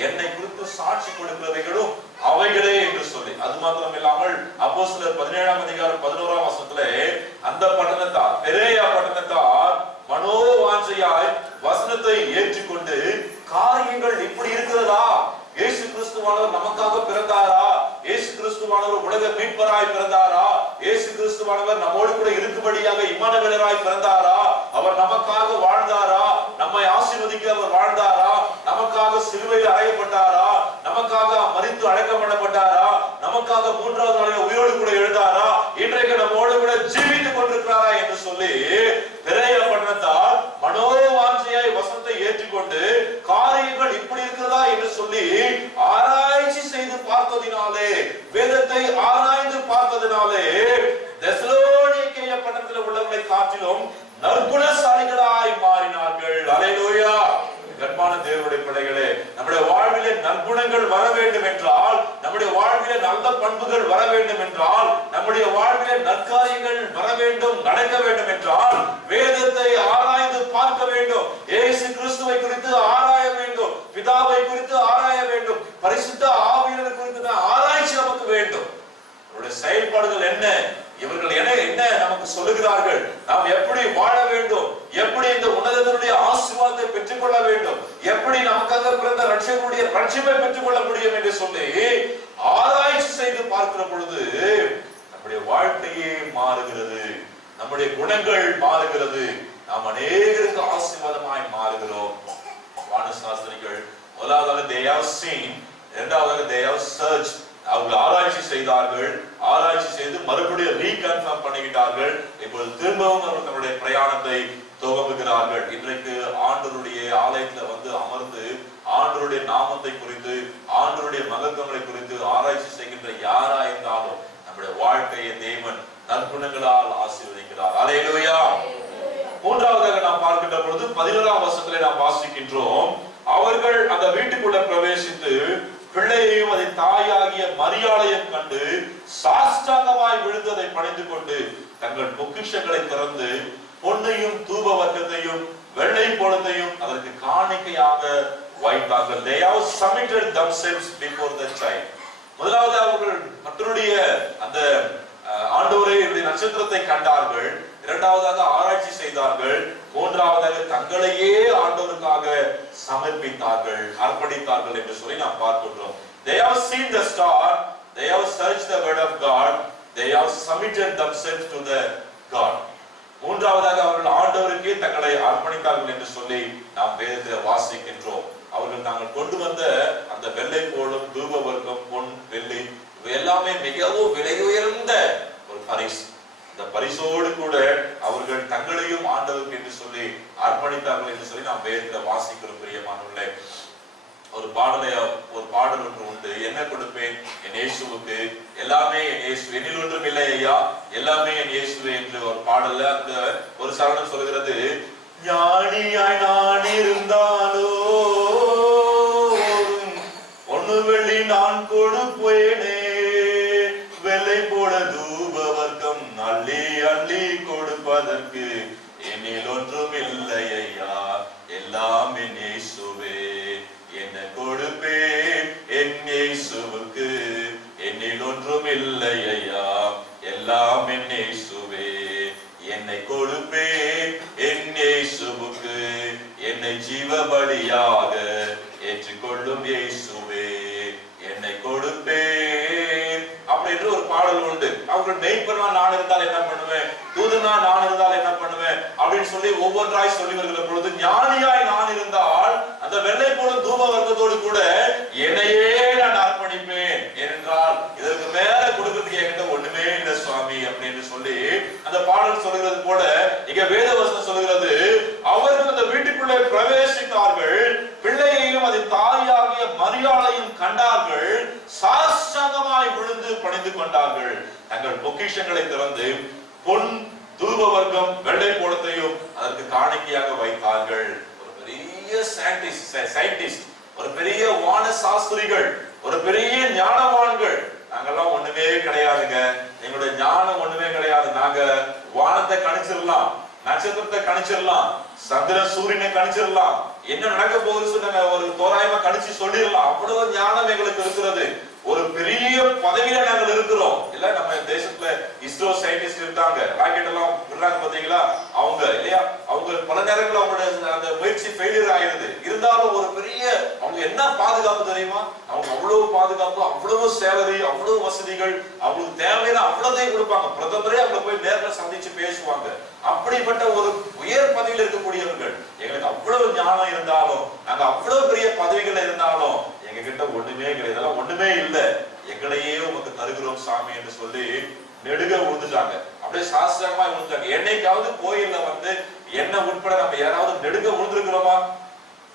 என்னை குறித்து சாட்சி கொடுக்கிறவைகளும் அவைகளே என்று சொல்லி. அது மாத்திரம் இல்லாமல் அப்போஸ்தலர் 17ஆம் அதிகாரம் 11ஆம் வசனத்திலே அந்த பட்டணத்தார், பெரேயா பட்டணத்தார் மனோவாஞ்சையாய் வசனத்தை ஏற்றுக்கொண்டு, காரியங்கள் இப்படி இருக்கிறதா, இயேசு கிறிஸ்துவானவர் நமக்காக பிறந்தாரா, இயேசு கிறிஸ்துவானவர் உலக மீட்பராய் பிறந்தாரா, இயேசு கிறிஸ்துவானவர் நம்மோடு கூட இருக்கும்படியாக இம்மானுவேலராய் பிறந்தாரா, அவர் நமக்காக வாழ்ந்தாரா, நம்மை ஆசீர்வதிக்க அவர் வாழ்ந்தாரா, நமக்காக சிலுவையில் அறையப்பட்டாரா, நமக்காக மரித்து அடக்கம் பண்ணப்பட்டாரா, நமக்காக 3ஆவது நாளில் உயிரோடு கூட எழுந்தாரா, இன்றைக்கு நம்மோடு கூட ஜீவித்துக் கொண்டிருக்கிறாரா என்று சொல்லி பெரேயா பட்டணத்தார் மனோவாஞ்சையாய் வசனத்தை ஏற்றுக்கொண்டு, காரியங்கள் இப்படி இருக்கிறதா என்று சொல்லி ஆராய்ச்சி செய்து பார்த்ததினாலே, வேதத்தை ஆராய்ந்து பார்த்ததினாலே தெசலோனிக்கேய பட்டணத்தில் உள்ளவர்களை காட்டிலும் நற்குணசாலிகளாய் மாறினார்கள். அல்லேலூயா. கர்ப்பான தேவனுடைய பிள்ளைகளே, நம்முடைய வாழ்விலே நற்குணங்கள் வர வேண்டும் என்றால், நம்முடைய வாழ்விலே நல்ல பண்புகள் வர வேண்டும் என்றால், நம்முடைய வாழ்விலே நற்காரியங்கள் வர வேண்டும், நடக்க வேண்டும் என்றால், வேதத்தை ஆராய்ந்து பார்க்க வேண்டும், இயேசு கிறிஸ்துவை குறித்து ஆராய வேண்டும், பிதாவை குறித்து ஆராய வேண்டும், பரிசுத்த ஆவியானவர் குறித்து ஆராய்ச்சி நமக்கு வேண்டும். அவருடைய செயல்பாடுகள் என்ன, இவர்கள் என்ன நமக்கு சொல்லுகிறார்கள், நாம் எப்படி வாழ வேண்டும், எப்படி இந்த உன்னதத்தினுடைய ஆசீர்வாதத்தை பெற்றுக் கொள்ள வேண்டும், எப்படி நமக்காக பிறந்த ரட்சகருடைய ரட்சிப்பை பெற்றுக் கொள்ள முடியும் என்று சொல்லி ஆராய்ச்சி செய்து பார்க்கிற பொழுது நம்முடைய வாழ்க்கையே மாறுகிறது, நம்முடைய குணங்கள் மாறுகிறது, நாம் அநேகருக்கு ஆசீர்வாதமாய் மாறுகிறோம். வானசாஸ்திரிகள் முதலாவதாக they have seen, இரண்டாவதாக they have searched. அவர்கள் ஆராய்ச்சி செய்தார்கள், ஆராய்ச்சி செய்து மறுபடியும் ரீகன்ஃபார்ம் பண்ணிவிட்டார்கள். இப்பொழுது திரும்பவும் அவர்கள் தன்னுடைய பிரயாணத்தை துவங்குகிறார்கள். இன்றைக்கு ஆண்டவருடைய ஆலயத்துல வந்து அமர்ந்து ஆண்டவருடைய நாமத்தை குறித்து, ஆண்டவருடைய மகத்துவங்களை குறித்து ஆராய்ச்சி செய்கின்ற யாரா இருந்தாலும் நம்முடைய வாழ்க்கையை தேவன் நற்குணங்களால் ஆசீர்வதிக்கிறார். அல்லேலூயா. மூன்றாவதாக நாம் பார்க்கின்ற பொழுது 11ஆம் வசனத்திலே நாம் வாசிக்கின்றோம், அவர்கள் அந்த வீட்டுக்குள்ள பிரவேசித்து பிள்ளையையும் அதை தாயாகிய மரியாளையும் கண்டு சாஷ்டாங்கமாய் விழுந்ததை பணிந்து கொண்டு தங்கள் பொக்கிஷங்களை திறந்து பொன்னையும் தூப வர்க்கத்தையும் வெள்ளை பொழுதையும் அதற்கு காணிக்கையாக வைத்தார்கள். They have submitted themselves before the child. முதலாவது அவர்கள் கர்த்தருடைய அந்த ஆண்டவருடைய நட்சத்திரத்தை கண்டார்கள், இரண்டாவதாக ஆராய்ச்சி செய்தார்கள், மூன்றாவதாக தங்களையே ஆண்டவருக்காக சமர்ப்பித்தார்கள், அர்ப்பணித்தார்கள் என்று சொல்லி நாம் பார்க்கின்றோம். They have seen the star, they have searched the word of God, they have submitted themselves to the God. மூன்றாவதாக அவர்கள் ஆண்டவருக்கே தங்களை அர்ப்பணித்தார்கள் என்று சொல்லி நாம் வேதத்தில் வாசிக்கின்றோம். அவர்கள் தாங்கள் கொண்டு வந்த அந்த வெள்ளை போலும் தூப வர்க்கம், பொன், வெள்ளி எல்லாமே மிகவும் விலை உயர்ந்த ஒரு பரிசு. இந்த பரிசோடு கூட அவர்கள் தங்களையும் ஆண்டவருக்கு என்று சொல்லி அர்ப்பணித்தார்கள் என்று சொல்லி நாம் வேதத்தில் வாசிக்கிறோம். பிரியமானவர்களே, ஒரு பாடல் ஒன்று உண்டு, என்ன கொடுப்பேன் என் இயேசுவுக்கு, எல்லாமே என் இயேசு, என்னில் ஒன்றும் இல்லை ஐயா, எல்லாமே என் இயேசுவே என்று ஒரு பாடல்ல அந்த ஒரு சரணம் சொல்கிறது, ஞானியாய் நான் இருந்தாலோ ஒண்ணு வெள்ளி நான் கொடுப்பேனே, வெள்ளை போல தூப வர்க்கம் அள்ளி அள்ளி கொடுப்பதற்கு என்னில் ஒன்றும் இல்லை ஐயா, எல்லாம் என் இயேசுவே. என்ன கொடுப்பேன் என் இயேசுவுக்கு, என்னில் ஒன்றும் இல்லை ஐயா, எல்லாம் என் இயேசுவே. என்னை கொடுப்பேன் என் இயேசுவுக்கு, என்னை ஜீவ பலியாக ஏற்றுக்கொள்ளும் இயேசுவே. என்னை கொடுப்பேன் அப்படின்னு ஒரு பாடல் உண்டு. அவங்க மெய்ப்பனா நான் இருந்தால் என்ன பண்ணுவேன், தூதனா நான் இருந்தால் என்ன பண்ணுவேன் அப்படின்னு சொல்லி ஒவ்வொன்றாய் சொல்லி வருகிற பொழுது, ஞானியாய் நான் இருந்தால் அந்த வெள்ளை போல தூப வர்க்கத்தோடு கூட என்னையே நான் அர்ப்பணிப்பேன். ஏனென்றால் இதற்கு மேல கொடுக்கிறதுக்கு என்கிட்ட ஒண்ணுமே இல்லை சுவாமி அப்படின்னு சொல்லி அந்த பாடல் சொல்லுகிறது போல இங்க வேதவசனம் சொல்லுகிறது, அவர்கள் அந்த வீட்டுக்குள்ளே பிரவேசித்தார்கள், பிள்ளையையும் அதன் தாயாகிய மரியாளையும் கண்டார்கள், சாஷ்டாங்கமாய் விழுந்து பணிந்து கொண்டார்கள். தங்கள் பொக்கிஷங்களை திறந்து பொன் தூப வர்க்கம் வெள்ளை போலத்தையும் அதற்கு காணிக்கையாக வைத்தார்கள். ஒரு பெரிய சயின்டிஸ்ட், ஒரு பெரிய வான சாஸ்திரிகள், ஒரு பெரிய ஞானவான்கள். நாங்கெல்லாம் ஒண்ணுமே கிடையாதுங்க, எங்களுடைய ஞானம் ஒண்ணுமே கிடையாது. நாங்க வானத்தை கணிச்சிடலாம், நட்சத்திரத்தை கணிச்சிடலாம், சந்திரன் சூரியனை கணிச்சிடலாம், என்ன நடக்க போகுதுன்னு நாங்க ஒரு தோராயமா கணிச்சு சொல்லிடலாம். அவ்வளவு ஞானம் எங்களுக்கு இருக்கிறது. ஒரு பெரிய பதவியில நாங்கள் இருக்கிறோம். இல்ல நம்ம தேசத்துல இஸ்ரோ சயின்டிஸ்ட் இருக்காங்க, ராக்கெட் எல்லாம் விடுறாங்க பாத்தீங்களா, அவங்க இல்லையா, அவங்க பல நேரங்கள் அவங்களுடைய அந்த முயற்சி ஃபெயிலியர் ஆயிருது. இருந்தாலும் ஒரு பெரிய அவங்க என்ன பாதுகாப்பு தெரியுமா, அவங்க அவ்வளவு பாதுகாப்பு, அவ்வளவு சேலரி, அவ்வளவு வசதிகள், அவங்களுக்கு தேவையான அவ்வளவுதையும் கொடுப்பாங்க. பிரதமரே அவங்க போய் நேரில் சந்திச்சு பேசுவாங்க. அப்படிப்பட்ட ஒரு உயர் பதவியில் இருக்கக்கூடியவர்கள். எங்களுக்கு அவ்வளவு ஞானம் இருந்தாலும், நாங்க அவ்வளவு பெரிய பதவிகள் இருந்தாலும் எங்க கிட்ட ஒண்ணுமே கிடையாது, இதெல்லாம் ஒண்ணுமே இல்லை, எங்களையே உமக்கு தருகிறோம் சாமி என்று சொல்லி நெடுக விழுந்துட்டாங்க. அப்படியே சாஸ்திரமா விழுந்துட்டாங்க. என்னைக்காவது கோயில்ல வந்து என்ன உட்பட நம்ம யாராவது நெடுக விழுந்திருக்கிறோமா?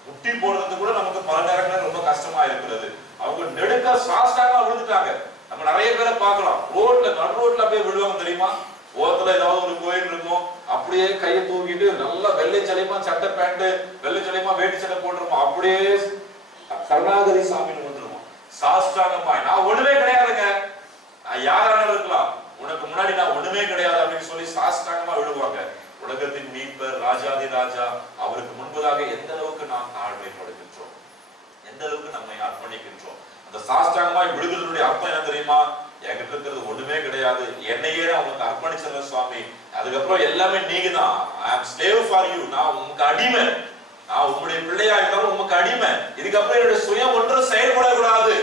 முட்டி போடுறது கூட நமக்கு பல நேரங்கள் ரொம்ப கஷ்டமா இருக்கிறது. அவங்க நெடுக்க சாஸ்திரமா விழுந்துட்டாங்க. நம்ம நிறைய பேரை பார்க்கலாம், ரோட்ல நடு ரோட்ல அப்படியே விழுவாங்க தெரியுமா. ஓரத்துல ஏதாவது ஒரு கோயில் இருக்கும், அப்படியே கையை தூக்கிட்டு நல்லா வெள்ளை சளியமா சட்டை பேண்ட், வெள்ளை சளியமா வேட்டி சட்டை போட்டுருமா, அப்படியே கருணாகரி சாமின்னு வந்துருவோம். சாஸ்திராங்கமாய் நான் ஒண்ணுமே கிடையாதுங்க, நான் யாரான இருக்கலாம், உனக்கு முன்னாடி நான் ஒண்ணுமே கிடையாது அப்படின்னு சொல்லி சாஸ்திராங்கமா விழுவாங்க. உலகத்தின் மீட்பர் ராஜாதி ராஜா அவருக்கு முன்பதாக எந்த அளவுக்கு நாம் தாழ்மைப்படுகின்றோம், எந்த அளவுக்கு நம்மை அர்ப்பணிக்கின்றோம். அந்த சாஸ்திராங்கமாய் விழுகிறதுடைய அர்த்தம் என்ன தெரியுமா, என்கிட்ட இருக்கிறது ஒண்ணுமே கிடையாது, என்னையே அவனுக்கு அர்ப்பணிச்சிருந்தேன் சுவாமி, அதுக்கப்புறம் எல்லாமே நீங்க தான், ஐ அம் ஸ்லேவ் ஃபார் யூ, நான் உங்களுக்கு அடிமை, நான் உங்களுடைய பிள்ளையா இருந்தாலும் உமக்கு அடிமை, இதுக்கப்புறம் என்னுடைய சுயம் ஒன்றும் செயல்படக்கூடாது,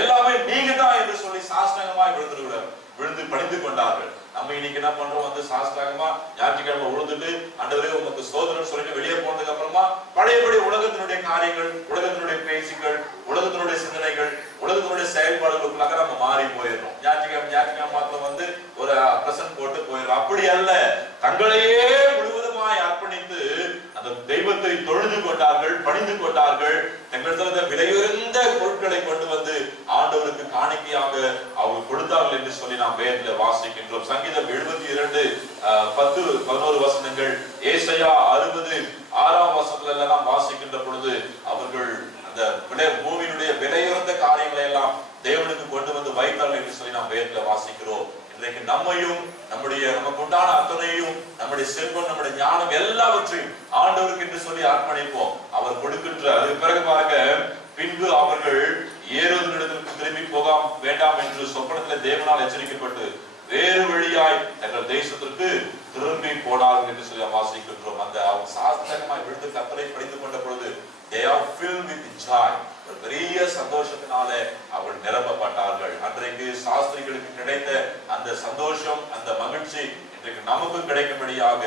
எல்லாமே நீங்க தான் என்று சொல்லி சாஸ்திரங்கமாய் விழுந்து பணிந்து கொண்டார்கள். நம்ம இன்னைக்கு என்ன பண்றோம், வந்து சாஸ்திரங்கமா ஞாயிற்றுக்கிழமை விழுந்துட்டு ஆண்டவரே உமக்கு ஸ்தோத்திரம் சொல்லிட்டு வெளியே போனதுக்கு அப்புறமா பழையபடி உலகத்தினுடைய காரியங்கள், உலகத்தினுடைய பேச்சுக்கள், உலகத்தினுடைய சிந்தனைகள், உலகத்தினுடைய செயல்பாடுகளுக்குள்ளாக நம்ம மாறி போயிடுறோம். ஞாயிற்றுக்கிழமை மாத்திரம் வந்து ஒரு பிரசன்ட் போட்டு போயிடுறோம். அப்படி அல்ல, தங்களையே முழுவதுமாய் அர்ப்பணித்து அந்த தெய்வத்தை தொழுது கொண்டார்கள், பணிந்து கொண்டார்கள். தங்களிடத்தில் விலையுயர்ந்த பொருட்களை கொண்டு வந்து ஆண்டவருக்கு காணிக்கையாக அவங்க கொடுத்தார்கள் என்று சொல்லி நாம் வேதத்துல வாசிக்கின்றோம். சங்கீதம் 72 10 11 வசனங்கள், ஏசாயா 60 6ஆம் வசனத்துல எல்லாம் வாசிக்கின்ற பொழுது அவர்கள் அந்த பூமியினுடைய விலையுயர்ந்த காரியங்களை எல்லாம் தேவனுக்கு கொண்டு வந்து வைத்தார்கள் என்று சொல்லி நாம் வேதத்துல வாசிக்கிறோம். இன்றைக்கு நம்மையும் நமக்கு உண்டான அத்தனையும், நம்முடைய செல்வம், நம்முடைய ஞானம் எல்லாவற்றையும் ஆண்டவருக்கு என்று சொல்லி அர்ப்பணிப்போம். அவர் கொடுக்கின்ற அதுக்கு பிறகு பாருங்க, பின்பு அவர்கள் ஏரோதினிடத்திற்கு திரும்பி போக வேண்டாம் என்று சொப்பனத்தில் தேவனால் எச்சரிக்கப்பட்டு வேறு வழியாய் தங்கள் தேசத்திற்கு திரும்பி போனார்கள் என்று சொல்லி வாசிக்கின்றோம். அந்த அவங்க சாஸ்திரமாய் விழுந்து கர்த்தரை படித்து கொண்ட பொழுது they are filled with joy, ஒரு பெரிய சந்தோஷத்தினாலே அவர்கள் நிரப்பப்பட்டார்கள். அன்றைக்கு சாஸ்திரிகளுக்கு கிடைத்த அந்த சந்தோஷம், அந்த மகிழ்ச்சி இன்றைக்கு நமக்கும் கிடைக்கும்படியாக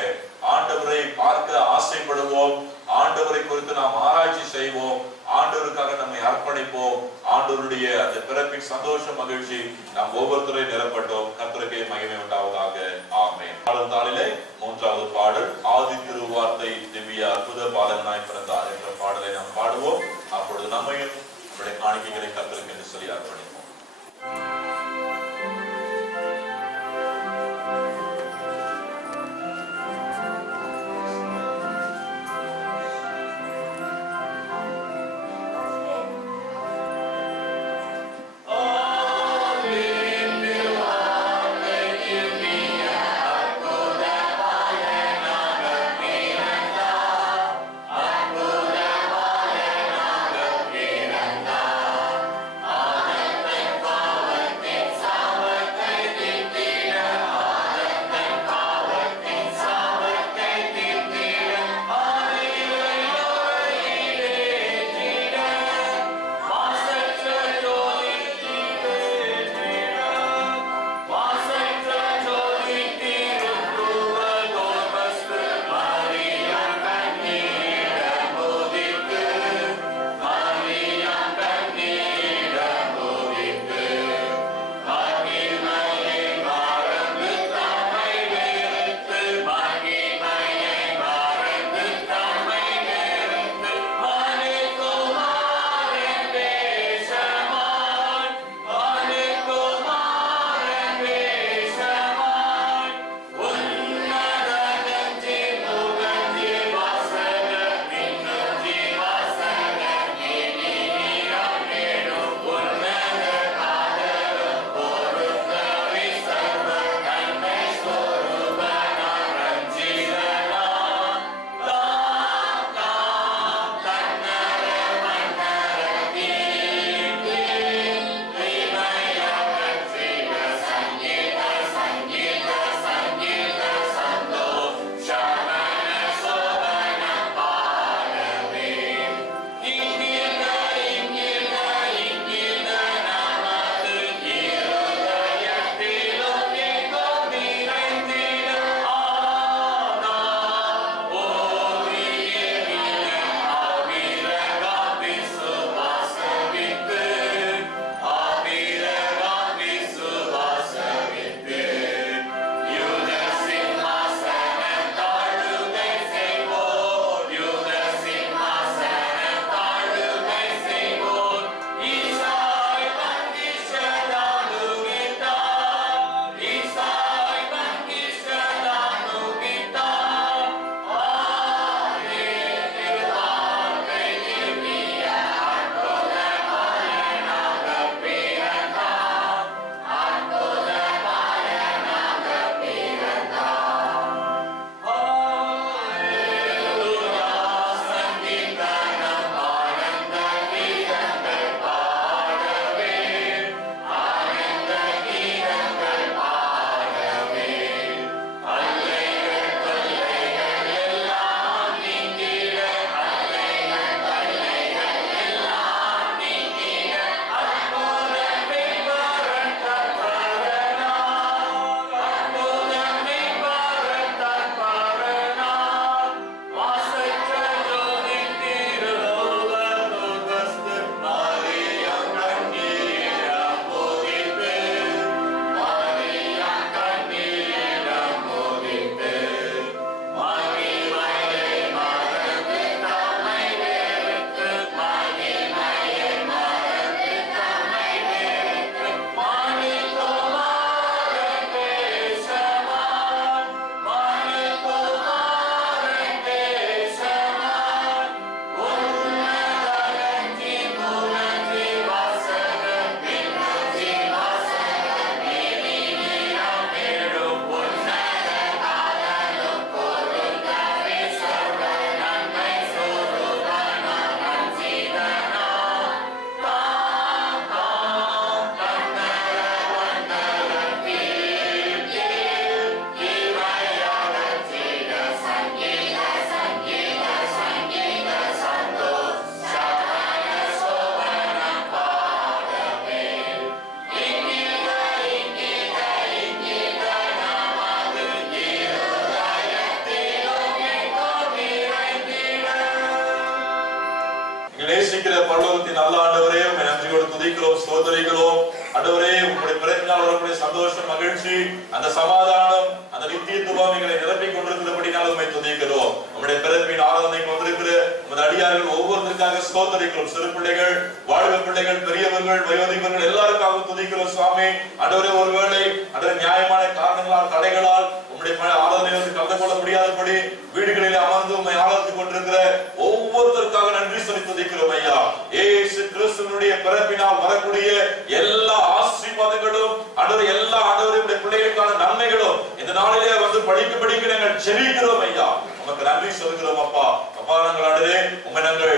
ஆண்டவரை பார்க்க ஆசைப்படுவோம், ஆண்டவரை குறித்து நாம் ஆராய்ச்சி செய்வோம், ஆண்டவருக்காக நம்மை அர்ப்பணிப்போம். ஆண்டவருடைய அந்த பிறப்பின் சந்தோஷம், மகிழ்ச்சி நாம் ஒவ்வொருத்தரையும் நிரப்பட்டோம். கர்த்தருக்கே மகிமை உண்டாவதாக. ஆமென். பாடல்தாளிலே 3வது பாடல், ஆதி திருவார்த்தை திவ்ய அற்புத பாலகனாய் பிறந்தார் என்ற பாடலை நாம் பாடுவோம். அப்பொழுது நம்மையும் நம்முடைய காணிக்கைகளை கர்த்தருக்கு என்று சொல்லி அர்ப்பணிப்போம். துதிக்கிறோம், ஸ்தோத்திரிக்கிறோம். ஆண்டவரே, உங்களுடைய பிறப்பினால் வரக்கூடிய சந்தோஷம், மகிழ்ச்சி, அந்த சமாதானம், அந்த நித்தியத்துவம் எங்களை நிரப்பிக் கொண்டிருக்கிறபடினால் உம்மை துதிக்கிறோம். உங்களுடைய பிறப்பின் ஆராதனைக்கு வந்திருக்கிற உமது அடியார்கள் ஒவ்வொருத்தருக்காக ஸ்தோத்திரிக்கிறோம். சிறு பிள்ளைகள், வாழ்வு பிள்ளைகள், பெரியவர்கள், வயோதிகர்கள் எல்லாருக்காக துதிக்கிறோம் சுவாமி. ஆண்டவரே, ஒருவேளை ஆண்டவரே நியாயமான காரணங்களால், தடைகளால் உம்முடைய ஆராதனையில் கலந்து கொள்ள முடியாதபடி வீடுகளில் அமர்ந்து உம்மை ஆராதித்துக் கொண்டிருக்கிற ஒவ்வொருத்தருக்காக நன்றி சொல்லி துதிக்கிறோம் ஐயா. இயேசு கிறிஸ்துவினுடைய பிறப்பினால் வரக்கூடிய எல்லா ஆசீர்வாதங்களும் ஆண்டவரே, எல்லா ஆண்டவருடைய பிள்ளைகளுக்கான நன்மைகளும் இந்த நாளிலே வந்து படிக்க நாங்கள் ஜெபிக்கிறோம் ஐயா. உமக்கு நன்றி சொல்கிறோம் அப்பா. அப்பா, நாங்கள் ஆண்டவரே ஆண்டவரே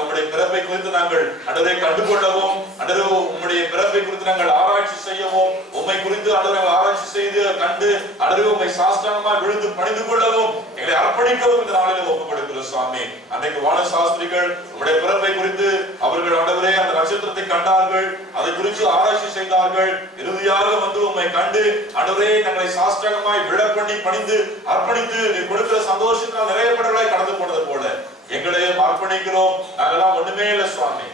உம்முடைய பிறப்பை குறித்து நாங்கள் ஆண்டவரே கண்டுகொள்ளவும், ஆண்டவரே உம்முடைய பிறப்பை குறித்து நாங்கள் ஆராய்ச்சி செய்யவும், உம்மை குறித்து ஆண்டவரே ஆராய்ச்சி செய்து கண்டு ஆண்டவரே உம்மை சாஷ்டாங்கமாய் விழுந்து பணிந்து கொள்ளவும் எங்களை அர்ப்பணிக்கவும் இந்த நாளிலே ஒப்புக் கொடுக்கிறோம் சுவாமி. அன்றைக்கு வான சாஸ்திரிகள் உம்முடைய பிறப்பை குறித்து அவர்கள் ஆண்டவரே அந்த நட்சத்திரத்தை கண்டார்கள், அதை குறித்து ஆராய்ச்சி செய்தார்கள். இறுதியாக வந்து உம்மை கண்டு ஆண்டவரே தங்களை சாஷ்டாங்கமாய் விழ பண்ணி பணிந்து அர்ப்பணித்து நீ கொடுக்கிற சந்தோஷத்தால் நிறையப்படவர்களாய் கடந்து போனது போல எங்களையும் அர்ப்பணிக்கிறோம். நாங்கெல்லாம் ஒண்ணுமே இல்லை சுவாமி.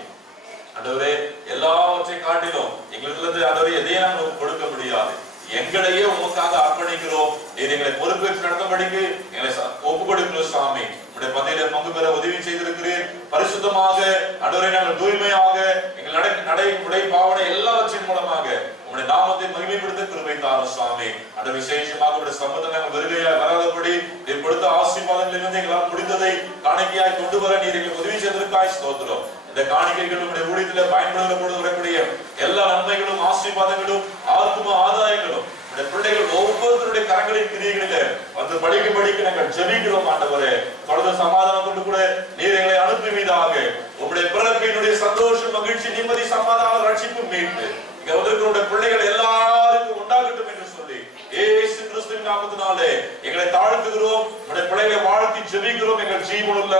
ஆண்டவரே, எல்லாவற்றை காட்டிலும் எங்களுக்கு ஆண்டவரே எதையும் நாங்கள் கொடுக்க முடியாது. எங்களையே உமக்காக அர்ப்பணிக்கிறோம். நீர் எங்களை பொறுப்பேற்று நடந்தபடிக்கு எங்களை ஒப்புக் கொடுக்கிறோம் சுவாமி. உடைய பந்தையில பங்கு பெற உதவி செய்திருக்கிறேன். பரிசுத்தமாக ஆண்டவரே நாங்கள் தூய்மையாக எங்கள் நடை உடை பாவனை எல்லாவற்றின் மூலமாக உங்களுடைய நாமத்தை மகிமைப்படுத்த கிருபை தாரும் சுவாமி. அந்த விசேஷமாக உடைய சம்பந்தம் நாங்கள் வருகையாய் வராதபடி நீர் கொடுத்த ஆசீர்வாதங்களிலிருந்து எங்களால் முடிந்ததை காணிக்கையாய் கொண்டு வர நீர் எங்களுக்கு உதவி செய்ததற்காய் ஸ்தோத்திரம். இந்த காணிக்கைகள் உங்களுடைய ஊழியத்தில் பயன்படுகிற பொழுது வரக்கூடிய எல்லா நன்மைகளும் ஆசீர்வாதங்களும் ஆத்ம ஆதாயங்களும் பிள்ளைகள் ஒவ்வொருத்தருடைய கரங்களின் கிரியைகளில வந்து படிக்க நாங்கள் ஜெபிக்கிறோம். ஆண்டவரே, தொடர்ந்து சமாதானம் கொண்டு கூட நீர் எங்களை அனுப்புவீதாக. உங்களுடைய பிறப்பினுடைய சந்தோஷம், மகிழ்ச்சி, நிம்மதி, சமாதானம், ரட்சிப்பு மீட்பு இங்க வந்திருக்கிற பிள்ளைகள் எல்லாருக்கும் உண்டாகட்டும் என்று சொல்லி இயேசு கிறிஸ்துவின் நாமத்தினாலே எங்களை தாழ்த்துகிறோம். உங்களுடைய பிள்ளைகளை வாழ்த்தி ஜெபிக்கிறோம் எங்கள் ஜீவனுள்ள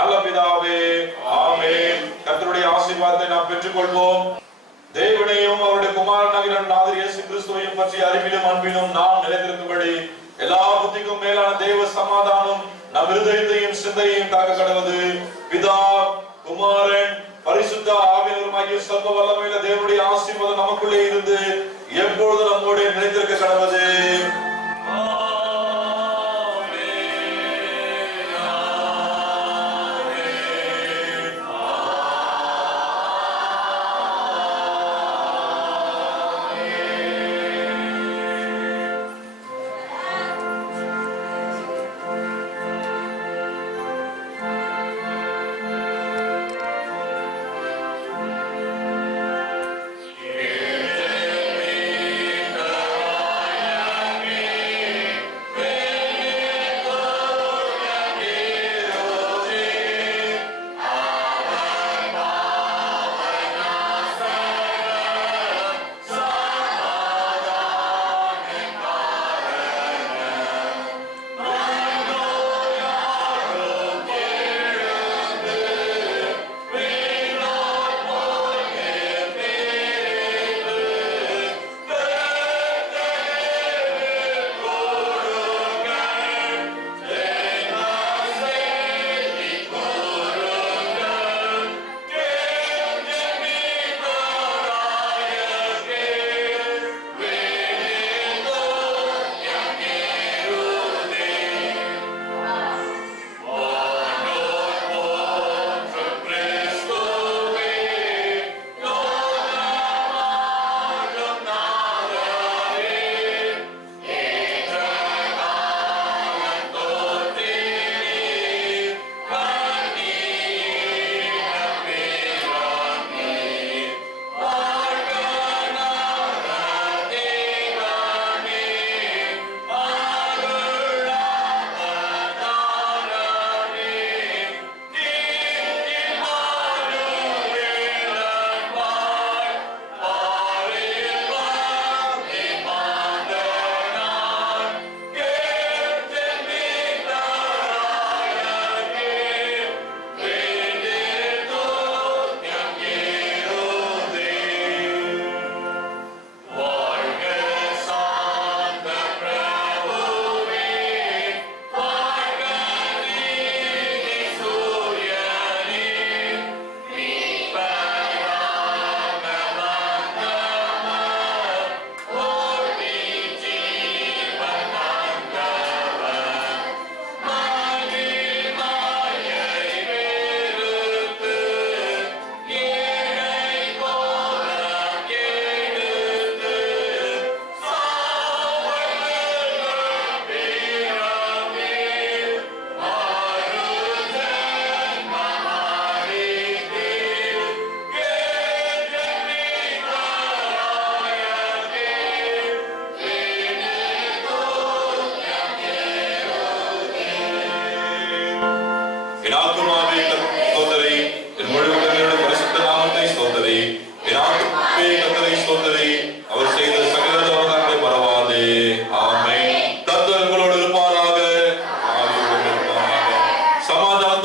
நல்ல பிதாவே, ஆமென். கர்த்தருடைய ஆசீர்வாதத்தை நாம் பெற்றுக்கொள்வோம். தேவனையும் அவருடைய குமாரனாகிய நாதர் இயேசு கிறிஸ்துவையும் பற்றி அறிவிலும் அன்பிலும் நாம் நிலைத்திருக்கும்படி எல்லா புத்திக்கும் மேலான தேவ சமாதானம் நம் இருதயத்தையும் சிந்தையையும் காக்க கடவது. பிதா, குமாரன், பரிசுத்த ஆவியானவருமாகிய சர்வ வல்லமையுள்ள தேவனுடைய ஆசீர்வாதம் நமக்குள்ளே இருந்து எப்பொழுது நம்மோடு நிலைத்திருக்க கடவது. Yeah.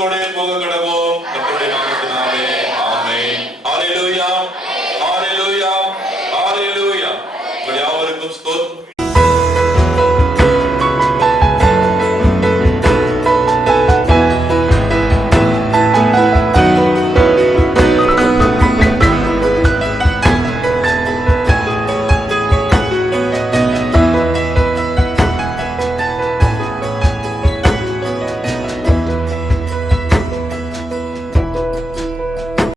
குடும்பத்தோட போக